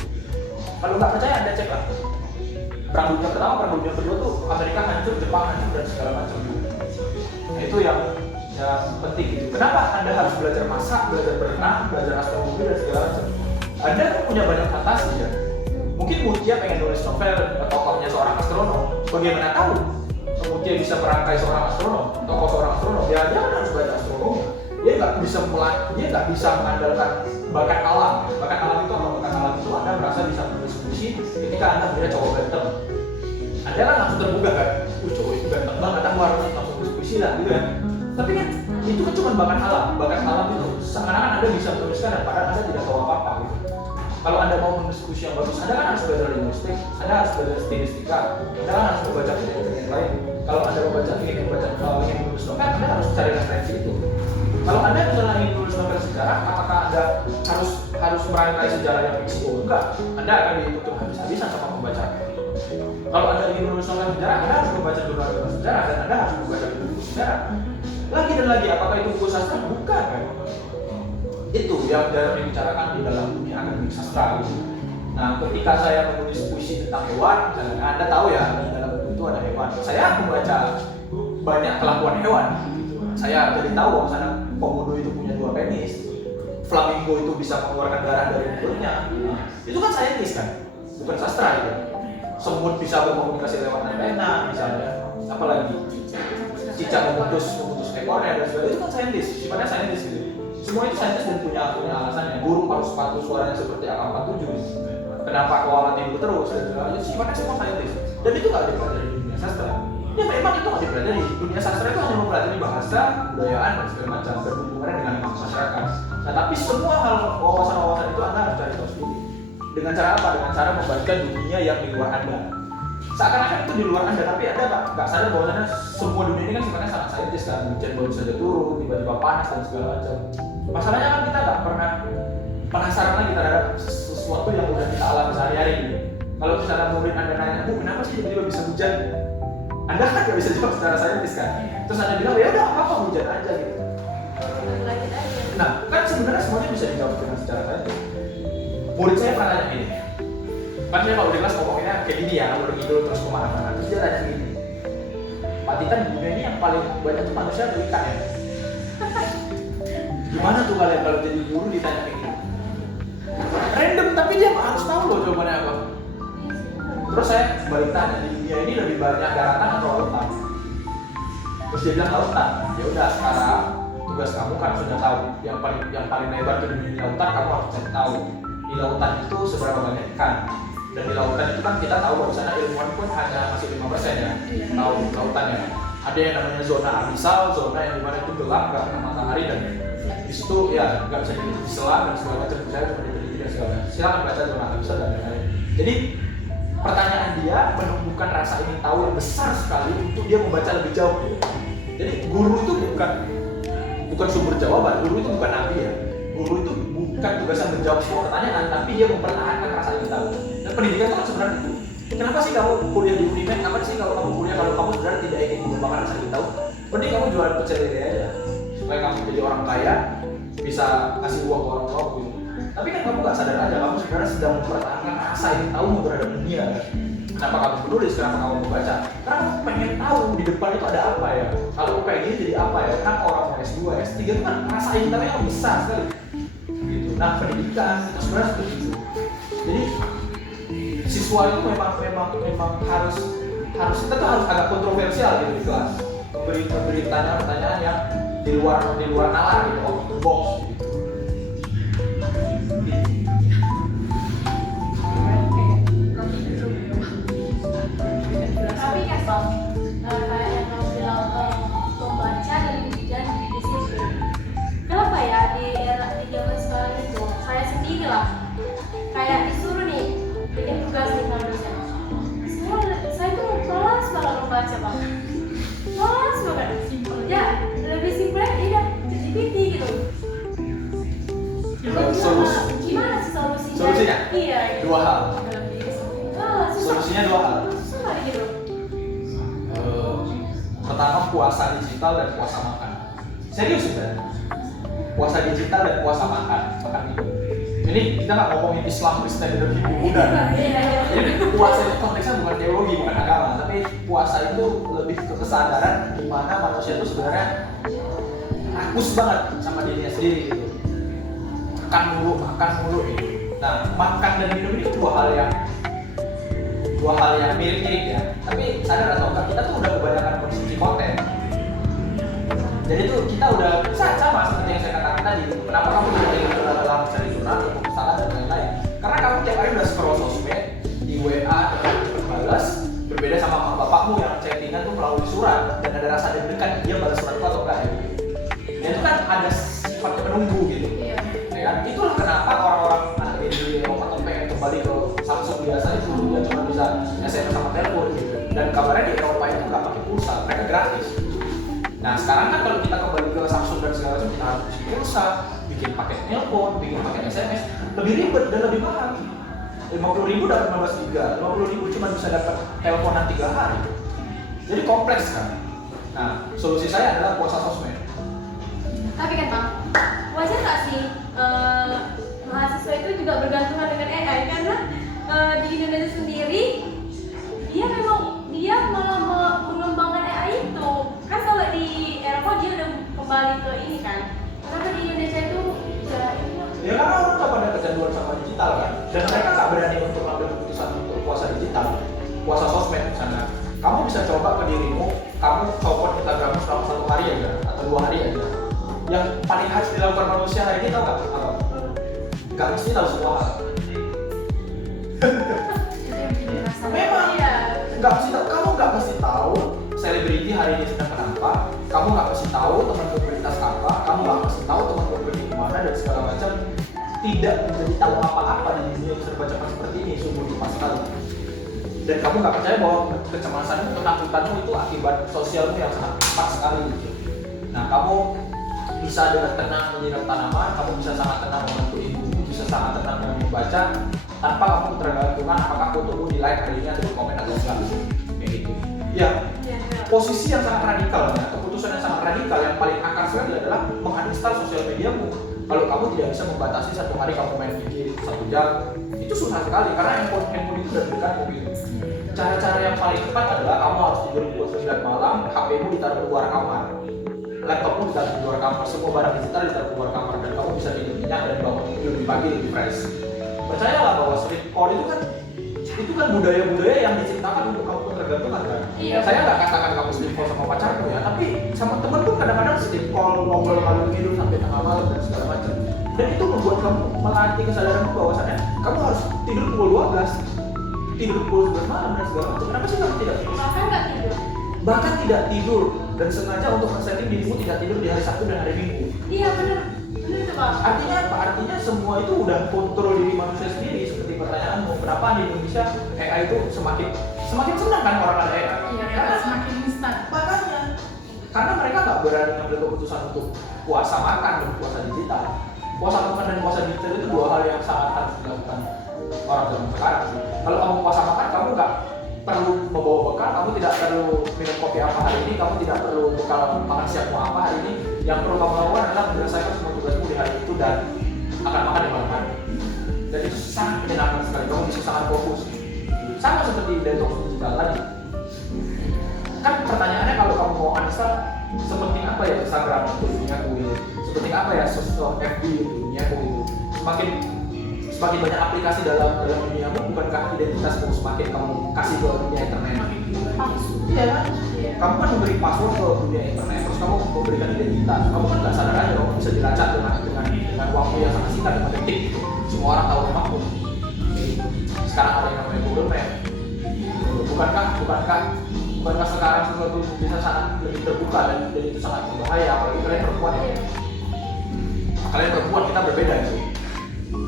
Kalau nggak percaya, Anda cek lah. Perang dunia pertama, perang dunia kedua tuh Amerika hancur, Jepang hancur dan segala macam. Nah, itu yang penting gitu. Kenapa Anda harus belajar masak, belajar berenang, belajar astronomi dan segala macam? Anda punya banyak fantasi ya. Mungkin Mutia pengen nulis novel tokohnya seorang astronom. Bagaimana tahu Mutia bisa merangkai seorang astronom, tokoh seorang astronom? Ya dia kan harus belajar astronomi. Dia nggak bisa mengandalkan bakat alam. Bakat alam itu apa? Bakat alam itu Anda merasa bisa menulis puisi ketika Anda melihat cowok ganteng. Anda kan langsung tergugah kan? Cowok itu ganteng banget, aku harus langsung nulis puisi lah gitu kan? Tapi kan itu kan cuma bakat alam. Bakat alam itu seakan-akan Anda bisa menuliskan padahal Anda tidak tahu apa-apa gitu. Kalau Anda mau menulis puisi yang bagus, Anda kan harus belajar linguistik, Anda harus belajar stilistika, Anda kan harus membaca kejadian yang lain. Kalau Anda ingin menulis novel, Anda harus cari referensi itu. Kalau Anda misalnya ingin menulis novel sejarah, apakah Anda harus harus merangkai sejarah yang fiksi. Oh enggak, Anda akan dituntut habis-habisan sama pembaca. Kalau Anda ingin menulis novel sejarah, Anda harus membaca jurnal sejarah dan Anda harus membaca buku sejarah. Lagi dan lagi, apakah itu buku sastra? Bukan kan? Itu yang jarang dibicarakan di dalam dunia akademik sastra. Nah, ketika saya menulis puisi tentang hewan, misalnya Anda tahu ya di dalam buku itu ada hewan. Saya membaca banyak kelakuan hewan. Saya jadi tahu misalnya komodo itu punya 2 penis, flamingo itu bisa mengeluarkan darah dari mulutnya. Itu kan saintis kan, bukan sastra itu. Semut bisa berkomunikasi lewat antena misalnya, apalagi cicak memutus ekornya dan sebagainya, itu kan saintis, sifatnya saintis gitu. Semua itu saintis dan punya alasannya. Burung paruh sepatu suaranya seperti AK-47, kenapa koala tidur terus dan sebagainya, sifatnya semua saintis. Dan itu nggak dipelajari di dunia sastra. Ya memang itu nggak dipelajari. Dunia sastra itu hanya mempelajari bahasa, kebudayaan dan segala macam berhubungan dengan masyarakat. Nah tapi semua hal wawasan-wawasan itu Anda harus cari tahu sendiri. Dengan cara apa? Dengan cara membaca dunia yang di luar Anda. Seakan-akan itu di luar Anda, tapi Anda nggak sadar bahwasanya semua dunia ini kan sifatnya sangat saintis kan. Hujan baru saja turun, tiba-tiba panas dan segala macam. Masalahnya kan kita nggak pernah penasaran lagi terhadap sesuatu yang udah kita alami sehari-hari. Kalau misalnya murid Anda nanya, Bu, kenapa sih tiba-tiba bisa hujan? Anda kan nggak bisa jawab secara saintis kan. Terus Anda bilang, ya udah apa-apa hujan aja gitu. Nah, kan sebenarnya semuanya bisa dijawab dengan secara saintis. Murid saya pernah nanya gini, kan saya kalau di kelas ngomongnya kayak gini ya, kalau ngidul terus kemana-mana. Terus dia tanya gini, Pak Titan, di dunia ini yang paling banyak tuh manusia atau ikan ya? Gimana tuh kalian kalau jadi guru ditanya kayak gini? Random, tapi dia harus tahu loh jawabannya apa. Terus saya balik tanya, di dunia ini lebih banyak daratan atau lautan? Terus dia bilang lautan. Ya udah, sekarang tugas kamu kan sudah tahu yang paling lebar itu di lautan, kamu harus cari tahu di lautan itu seberapa banyak ikan. Dan di lautan itu kan kita tahu bahwa sana ilmuwan pun hanya masih 5% ya tahu lautannya. Ada yang namanya zona abisal, zona yang dimana itu gelap, nggak kena matahari dan di situ ya nggak bisa diselam dan segala macam. Saya cuma diteliti dan segala. Silakan baca zona abisal dan lain-lain. Jadi pertanyaan dia menumbuhkan rasa ingin tahu yang besar sekali untuk dia membaca lebih jauh. Jadi guru itu bukan sumber jawaban, guru itu bukan nabi ya. Guru itu bukan tugasnya menjawab semua pertanyaan, tapi dia mempertahankan rasa ingin tahu. Dan pendidikan itu kan sebenarnya itu. Kenapa sih kamu kuliah di Unimed? Kenapa sih kalau kamu kuliah kalau kamu sebenarnya tidak ingin mengembangkan rasa ingin tahu? Mending kamu jualan pecel lele aja, supaya kamu jadi orang kaya, bisa kasih uang ke orang tua gitu. Tapi kan kamu nggak sadar aja, kamu sebenarnya sedang mempertahankan rasa ingin tahu terhadap dunia. Kenapa kamu menulis? Kenapa kamu membaca? Karena kamu pengen tahu di depan itu ada apa ya. Kalau aku kayak gini jadi apa ya? Kenapa orang mau S2, S3 itu kan rasa ingin tahu yang besar sekali. Gitu. Nah pendidikan itu sebenarnya seperti itu. Jadi siswa itu memang harus kita tuh harus agak kontroversial gitu di kelas. Memberi pertanyaan yang di luar nalar gitu, out of the box gitu. Tapi kan Bang, kayak yang kamu bilang membaca dan disiplin. Kenapa ya di zaman sekarang itu saya sendiri lah kayak disuruh nih bikin tugas nih sama dosen. Saya tuh malas banget membaca Bang. Malas banget. Ya lebih simpel aja ChatGPT gitu. Gimana sih solusinya? Solusinya? Iya. Dua hal. Susah. Solusinya 2 hal. Susah gitu. Pertama puasa digital dan puasa makan. Serius sebenarnya. Puasa digital dan puasa makan minum. Ini kita nggak ngomongin Islam, Kristen, dan Hindu, bukan. Jadi puasa itu konteksnya bukan teologi, bukan agama, tapi puasa itu lebih ke kesadaran di mana manusia itu sebenarnya rakus banget sama dirinya sendiri gitu. Makan mulu gitu. Nah, makan dan minum ini dua hal yang mirip-mirip ya. Tapi sadar atau enggak, kita tuh udah kebanyakan konsumsi konten. Jadi tuh kita udah sama seperti yang saya katakan tadi. Kenapa kamu tidak ingin dalam mencari jurnal, perpustakaan dan lain-lain? Karena kamu tiap hari udah scroll sosmed, di WA balas. Berbeda sama mama bapakmu yang chattingan tuh melalui surat dan ada rasa deg-degan dia balas surat itu atau enggak ya. Dan itu kan ada sifatnya menunggu gitu. Ya kan? Itulah kenapa orang-orang anak media atau pengen kembali ke Samsung biasa itu dia cuma bisa SMS sama telepon gitu. Dan kabarnya di Eropa itu nggak pakai pulsa, mereka gratis. Nah sekarang kan kalau kita kembali ke Samsung dan segala macam kita harus isi pulsa, bikin paket telepon, bikin paket SMS, lebih ribet dan lebih mahal. 50.000 dapat 15 giga, 50.000 cuma bisa dapat teleponan 3 hari. Jadi kompleks kan. Nah, solusi saya adalah puasa sosmed. Tapi kan Bang, wajar nggak sih mahasiswa itu juga bergantungan dengan AI karena di Indonesia sendiri dia malah mengembangkan AI itu. Kan kalau di Eropa dia udah kembali ke ini kan. Kenapa di Indonesia itu ya ini? Ya karena orang tak pada kecanduan sama digital kan, dan mereka nggak berani untuk ambil keputusan untuk puasa digital, puasa sosmed misalnya. Kamu bisa coba ke dirimu, kamu copot Instagrammu selama 1 hari aja atau 2 hari aja. Yang paling harus dilakukan manusia hari ini tahu nggak apa? Nggak mesti tahu semua hal. Memang nggak mesti tahu. Kamu nggak mesti tahu selebriti hari ini sedang kenapa. Kamu nggak mesti tahu teman komunitas apa. Kamu nggak mesti tahu teman pergi kemana dan segala macam. Tidak menjadi tahu apa-apa di dunia yang serba cepat seperti ini, sungguh lupa sekali. Dan kamu nggak percaya bahwa kecemasanmu, ketakutanmu itu akibat sosialmu yang sangat cepat sekali gitu. Nah, kamu bisa dengan tenang menyiram tanaman, kamu bisa sangat tenang membantu ibumu, bisa sangat tenang membaca tanpa kamu tergantungan apakah fotomu di like hari ini atau di komen atau enggak, kayak gitu. Ya, posisi yang sangat radikal, ya, keputusan yang sangat radikal yang paling akar sekali adalah menguninstall sosial mediamu. Kalau kamu tidak bisa membatasi 1 hari kamu main video 1 jam, itu susah sekali karena handphone itu udah dekat mobil. Cara-cara yang paling tepat adalah kamu harus tidur pukul 9 malam, HP-mu ditaruh di luar kamar, laptopmu ditaruh di luar kamar, semua barang digital ditaruh di luar kamar, dan kamu bisa tidur nyenyak dan bangun lebih pagi lebih fresh. Percayalah bahwa sleep call itu kan budaya-budaya yang diciptakan untuk kamu ketergantungan kan. Iya. Saya nggak katakan kamu sleep call sama pacarmu ya, tapi sama temen pun kadang-kadang sleep call, ngobrol ngalur ngidul sampai tengah malam dan segala macam. Dan itu membuat kamu melatih kesadaranmu bahwasannya kamu harus tidur pukul 12, tidur pukul 11 malam dan segala macam. Kenapa sih kamu tidak tidur? Bahkan nggak tidur. Bahkan tidak tidur dan sengaja untuk men-setting dirimu tidak tidur di hari Sabtu dan hari Minggu. Iya benar tuh Bang. Artinya apa? Artinya semua itu udah kontrol diri manusia sendiri. Seperti pertanyaanmu, kenapa di Indonesia AI itu semakin senang kan orang ada AI? Iya, Karena semakin instan. makanya karena mereka nggak berani ngambil keputusan untuk puasa makan dan puasa digital. Puasa makan dan puasa digital itu 2 hal yang sangat harus dilakukan orang zaman sekarang. Kalau kamu puasa makan, kamu nggak perlu membawa bekal, kamu tidak perlu minum kopi apa hari ini, kamu tidak perlu bekal makan siapmu apa hari ini. Yang perlu kamu lakukan adalah menyelesaikan semua tugasmu di hari itu dan akan makan di malam hari. Dan itu sangat menyenangkan sekali, kamu bisa sangat fokus. Sama seperti detox digital tadi. Kan pertanyaannya kalau kamu mau uninstall, sepenting apa ya Instagram untuk duniaku gitu, sepenting apa ya sosial FB untuk duniaku gitu. Semakin banyak aplikasi dalam duniamu, bukankah identitasmu semakin kamu kasih ke dunia internet? Iya kan? Kamu kan memberi password ke dunia internet, terus kamu memberikan identitas. Kamu kan nggak sadar aja kamu bisa dilacak dengan waktu yang sangat singkat, dengan detik. Semua orang tahu namamu. Sekarang ada yang namanya Google Map. Bukankah sekarang sesuatu bisa sangat lebih terbuka dan itu sangat berbahaya, apalagi kalian perempuan ya. Kalian perempuan kita berbeda gitu.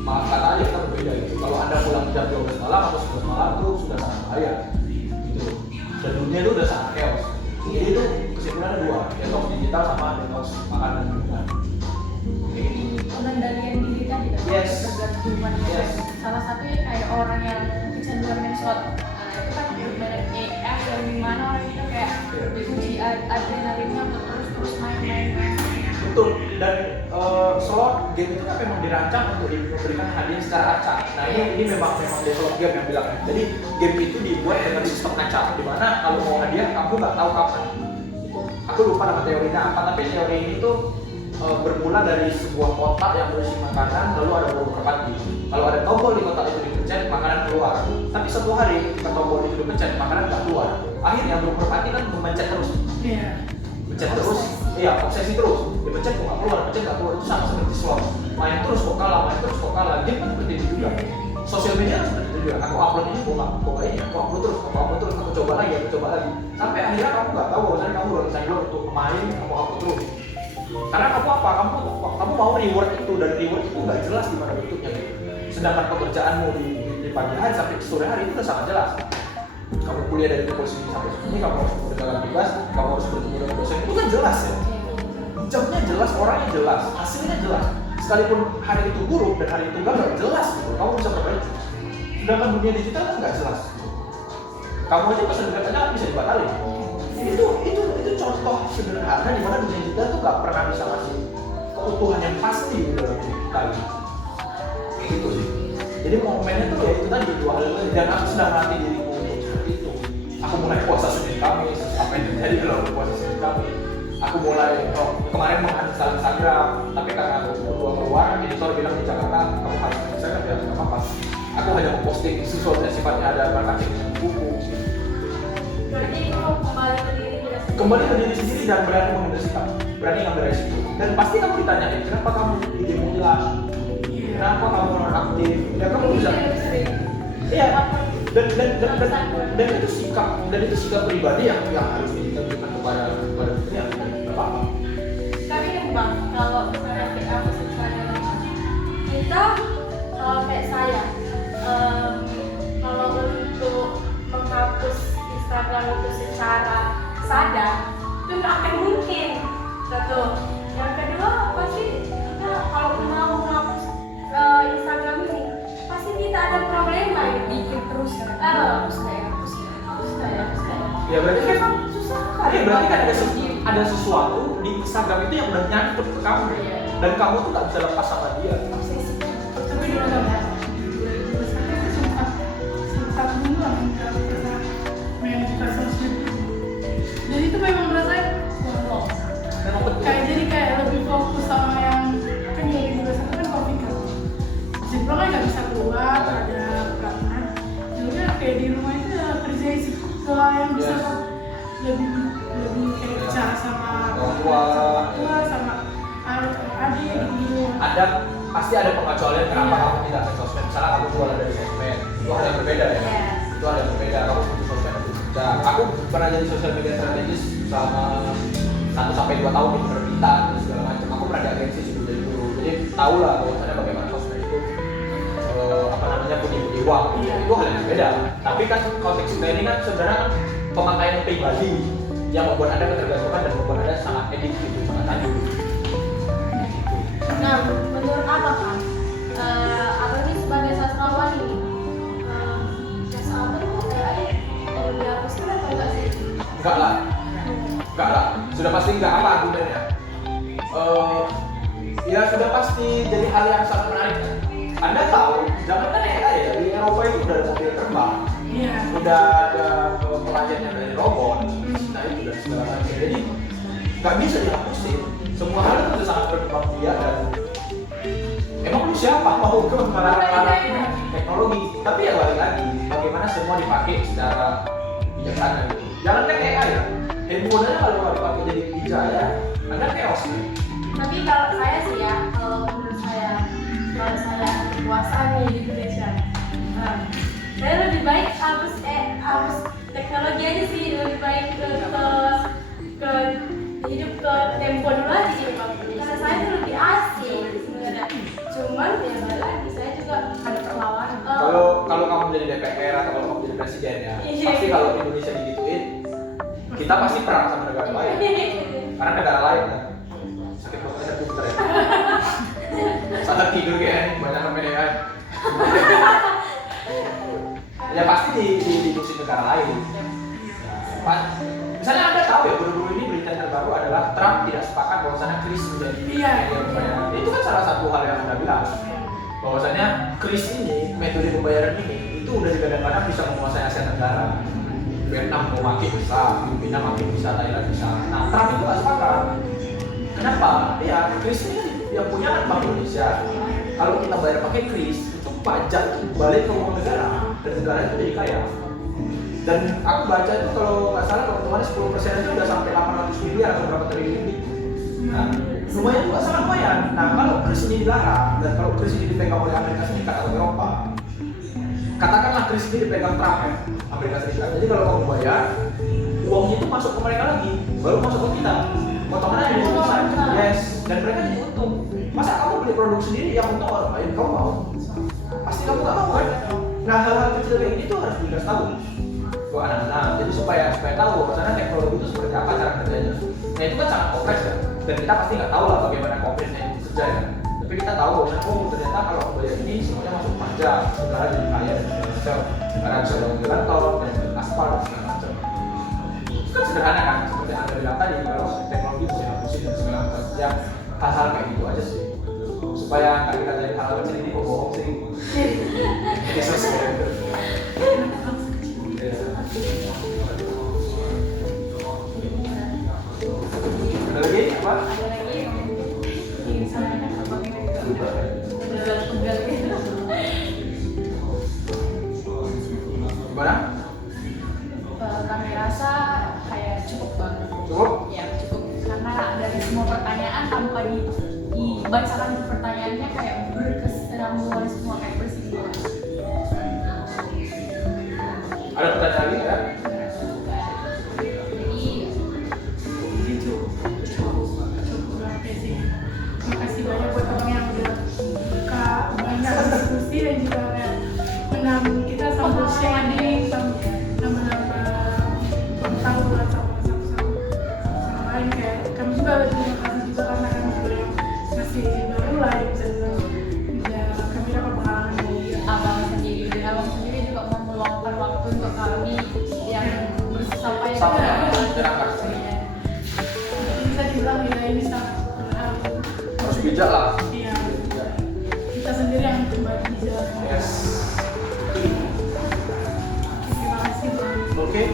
Maaf kata aja kita berbeda gitu. Kalau Anda pulang jam 12 malam atau 11 malam itu sudah sangat bahaya gitu. Dan dunia itu udah sangat chaos. Jadi itu kesimpulannya 2, detox digital sama detox makanan dan minuman. Pengendalian diri tadi kan Yes. ketergantungan. Yes. Salah satunya kayak orang yang kecanduan medsos. Itu kan dari AI yang dimana orang itu kayak diuji adrenalinnya untuk terus main. Betul. Dan slot game itu kan memang dirancang untuk diberikan hadiah secara acak. Nah ini memang develop game yang bilang. Jadi game itu dibuat dengan sistem acak, dimana kalau mau hadiah kamu nggak tahu kapan. Aku lupa nama teorinya apa, tapi teori ini tuh bermula dari sebuah kotak yang berisi makanan, lalu ada burung merpati. Kalau ada tombol di kotak itu dipencet, makanan keluar. Tapi satu hari ketika tombol itu dipencet, makanan nggak keluar. Akhirnya burung merpati kan memencet terus. Iya. Pencet terus, iya obsesi terus. Dipencet kok nggak keluar, pencet nggak keluar, itu sama seperti slot. Main terus kok kalah, game kan seperti itu juga. Sosial media kan seperti itu juga. Aku upload ini, kok nggak ini, aku upload terus, aku coba lagi. Sampai akhirnya kamu nggak tahu, bahwasanya kamu udah kecanduan untuk main, kamu upload terus. Karena kamu apa? Kamu mau reward itu, dan reward itu nggak jelas di mana bentuknya. Sedangkan pekerjaanmu di pagi hari sampai sore hari itu udah sangat jelas. Kamu kuliah dari pukul sini sampai sini, kamu harus mengerjakan tugas, kamu harus bertemu dengan dosen, itu kan jelas ya. Jamnya jelas, orangnya jelas, hasilnya jelas. sekalipun hari itu buruk dan hari itu gagal, jelas gitu, kamu bisa perbaiki. Sedangkan dunia digital kan nggak jelas. Kamu aja pesan grab aja bisa dibatalin. Itu contoh sederhana di mana dunia digital tuh nggak pernah bisa ngasih keutuhan yang pasti dalam hidup kita gitu. Kayak gitu sih. Jadi momennya tuh ya itu tadi dua hal itu, dan aku sedang melatih diriku untuk seperti itu. Aku mulai puasa Senin Kamis, apa yang terjadi kalau aku puasa Senin Kamis? Aku mulai kemarin menguninstall Instagram, tapi karena aku keluar, editor bilang di Jakarta kamu harus Instagram ya nggak apa-apa. Aku hanya memposting sesuatu yang sifatnya ada marketing buku. Berarti itu kembali ke diri dia sendiri. Kembali ke diri sendiri dan berani mengambil sikap, berani ngambil resiko. Dan pasti kamu ditanyain kenapa kamu di demo hilang, kenapa kamu nonaktif, ya kamu bisa. Iya. Dan itu sikap pribadi yang harus ditunjukkan kepada dunia. Apa? Tapi kan Bang, kalau misalnya kayak aku misalnya kita kayak saya kalau untuk menghapus Instagram itu secara sadar itu nggak akan mungkin. Satu. Yang kedua pasti kita kalau mau menghapus Instagram ini pasti kita ada problema ya. Bikin terus ya. Hapus kayak. Ya berarti kan Susah ya, berarti kan ada sesuatu di Instagram itu yang udah nyangkut ke kamu dan kamu tuh nggak bisa lepas sama dia. Tapi dulu nggak sempat duluan kalau pernah main buka sosmed. Jadi itu memang rasanya Memang betul. kayak lebih fokus sama yang kan yang 2021 kan covid kan. Jiplong kan nggak bisa keluar, ada karena juga kayak di rumah itu ya kerja isi segala yang bisa lebih kayak bicara sama Orang tua, sama adik gitu. ada pasti ada pengecualian kenapa kamu tidak ke sosmed. Misalnya kamu jualan dari sosmed, itu hal yang berbeda ya. Itu hal yang berbeda. Kamu butuh sosmed untuk kerja. Aku pernah jadi sosial media strategis selama 1-2 tahun di penerbitan dan segala macam. Aku pernah di agensi sebelum jadi guru. Jadi tahu lah bahwasanya bagaimana sosmed itu punya uang. Itu hal yang berbeda. Tapi kan konteks kita ini kan sebenarnya kan pemakaian pribadi yang membuat Anda ketergantungan dan membuat Anda sangat edik gitu, sangat candu. Nah, menurut apa Pak? Apalagi sebagai sastrawan ini, jasa apa itu perlu dihapuskan atau enggak sih? Enggak lah. Sudah pasti enggak. Apa argumennya? Ya sudah pasti jadi hal yang sangat menarik. Anda tahu, jangan kan ya di Eropa itu udah ada mobil terbang, udah ada pelayannya dari robot, nah itu dan segala macam. Jadi nggak bisa dihapusin. Semua hal itu sudah sangat berkembang biak dan emang lu siapa mau ke mengarah teknologi? Tapi ya balik lagi, bagaimana semua dipakai secara bijaksana gitu. Jangan kan AI ya, handphone aja kalau dipakai jadi bijak ya, Anda chaos gitu. Tapi kalau saya sih ya, kalau menurut saya, kalau saya kekuasaan di Indonesia, saya lebih baik hapus teknologi aja sih, lebih baik ke hidup ke tempo dulu aja sih Bang. Karena saya tuh lebih asik sebenarnya. Cuman ya balik lagi saya juga ada perlawanan. Kalau kamu jadi DPR atau kalau kamu jadi presiden ya, pasti kalau Indonesia digituin, kita pasti perang sama negara lain. Karena negara lain kan sakit perutnya pinter ya. Saat tidur kayak banyak kemenehan. Ya pasti di musim negara lain. Misalnya Anda tahu ya, baru-baru ini berita yang terbaru adalah Trump tidak sepakat bahwasannya kris menjadi media pembayaran. Itu kan salah satu hal yang Anda bilang. Bahwasannya kris ini, metode pembayaran ini, itu udah digadang-gadang bisa menguasai Asia Tenggara. Vietnam mau makin bisa, Filipina makin bisa, Thailand bisa. Nah, Trump itu nggak sepakat. Kenapa? Ya, kris ini yang punya kan Bank Indonesia. Kalau kita bayar pakai kris, itu pajak balik ke uang negara dan negara itu jadi kaya. Dan aku baca itu kalau nggak salah kemarin 10% aja udah sampai 800 miliar atau berapa triliun gitu. Nah, lumayan juga sangat lumayan. Nah, kalau kris ini dilarang dan kalau kris ini dipegang oleh Amerika Serikat atau Eropa, katakanlah kris ini dipegang Trump ya, Amerika Serikat. Jadi kalau kamu bayar, uangnya itu masuk ke mereka lagi, baru masuk ke kita. Potongannya jadi besar. Yes, dan mereka jadi untung. Masa kamu beli produk sendiri yang untung orang lain, kamu mau? Pasti kamu nggak mau kan? Nah, hal-hal kecil kayak ini tuh harus dikasih tahu ke anak-anak. Jadi supaya tahu bahwa teknologi itu seperti apa cara kerjanya. Nah itu kan sangat kompleks ya. Dan kita pasti nggak tahu lah bagaimana kompleksnya itu kerja ya. Tapi Tapi kita tahu oh ternyata kalau bayar ini semuanya masuk pajak, saudara jadi kaya dan segala macam. Karena bisa bangun jalan tol, dan aspal dan segala macam. Itu kan sederhana kan, seperti yang anda bilang tadi, kalau teknologi bisa hapusin dan segala macam. Yang hal-hal kayak gitu aja sih. Supaya nggak kita jadi hal kecil ini kok bohong sih. Yesus ya. Ada lagi apa? Ada lagi yang disampaikan apa juga udah pegal gitu. Gimana? Kami rasa kayak cukup banget. Cukup? Ya cukup karena dari semua pertanyaan tanpa dibacakan pertanyaannya kayak berkesinambungan semua kayak bersinggungan. Ada pertanyaan lagi nggak? Jadi cukup berapa sih. Makasih banyak buat orang yang udah buka banyak diskusi dan juga kayak menambah kita sambil sharing nambah pengetahuan sama lain kayak kami juga terima kasih juga karena kami juga yang masih baru lah gitu dan kami dapat pengalaman dari abang sendiri juga mau meluangkan waktu untuk kami yang sampai bisa dibilang ya ini sangat berharga. Harus bijak lah. Iya, kita sendiri yang kembali bijak. Yes. Terima kasih Bang. Oke.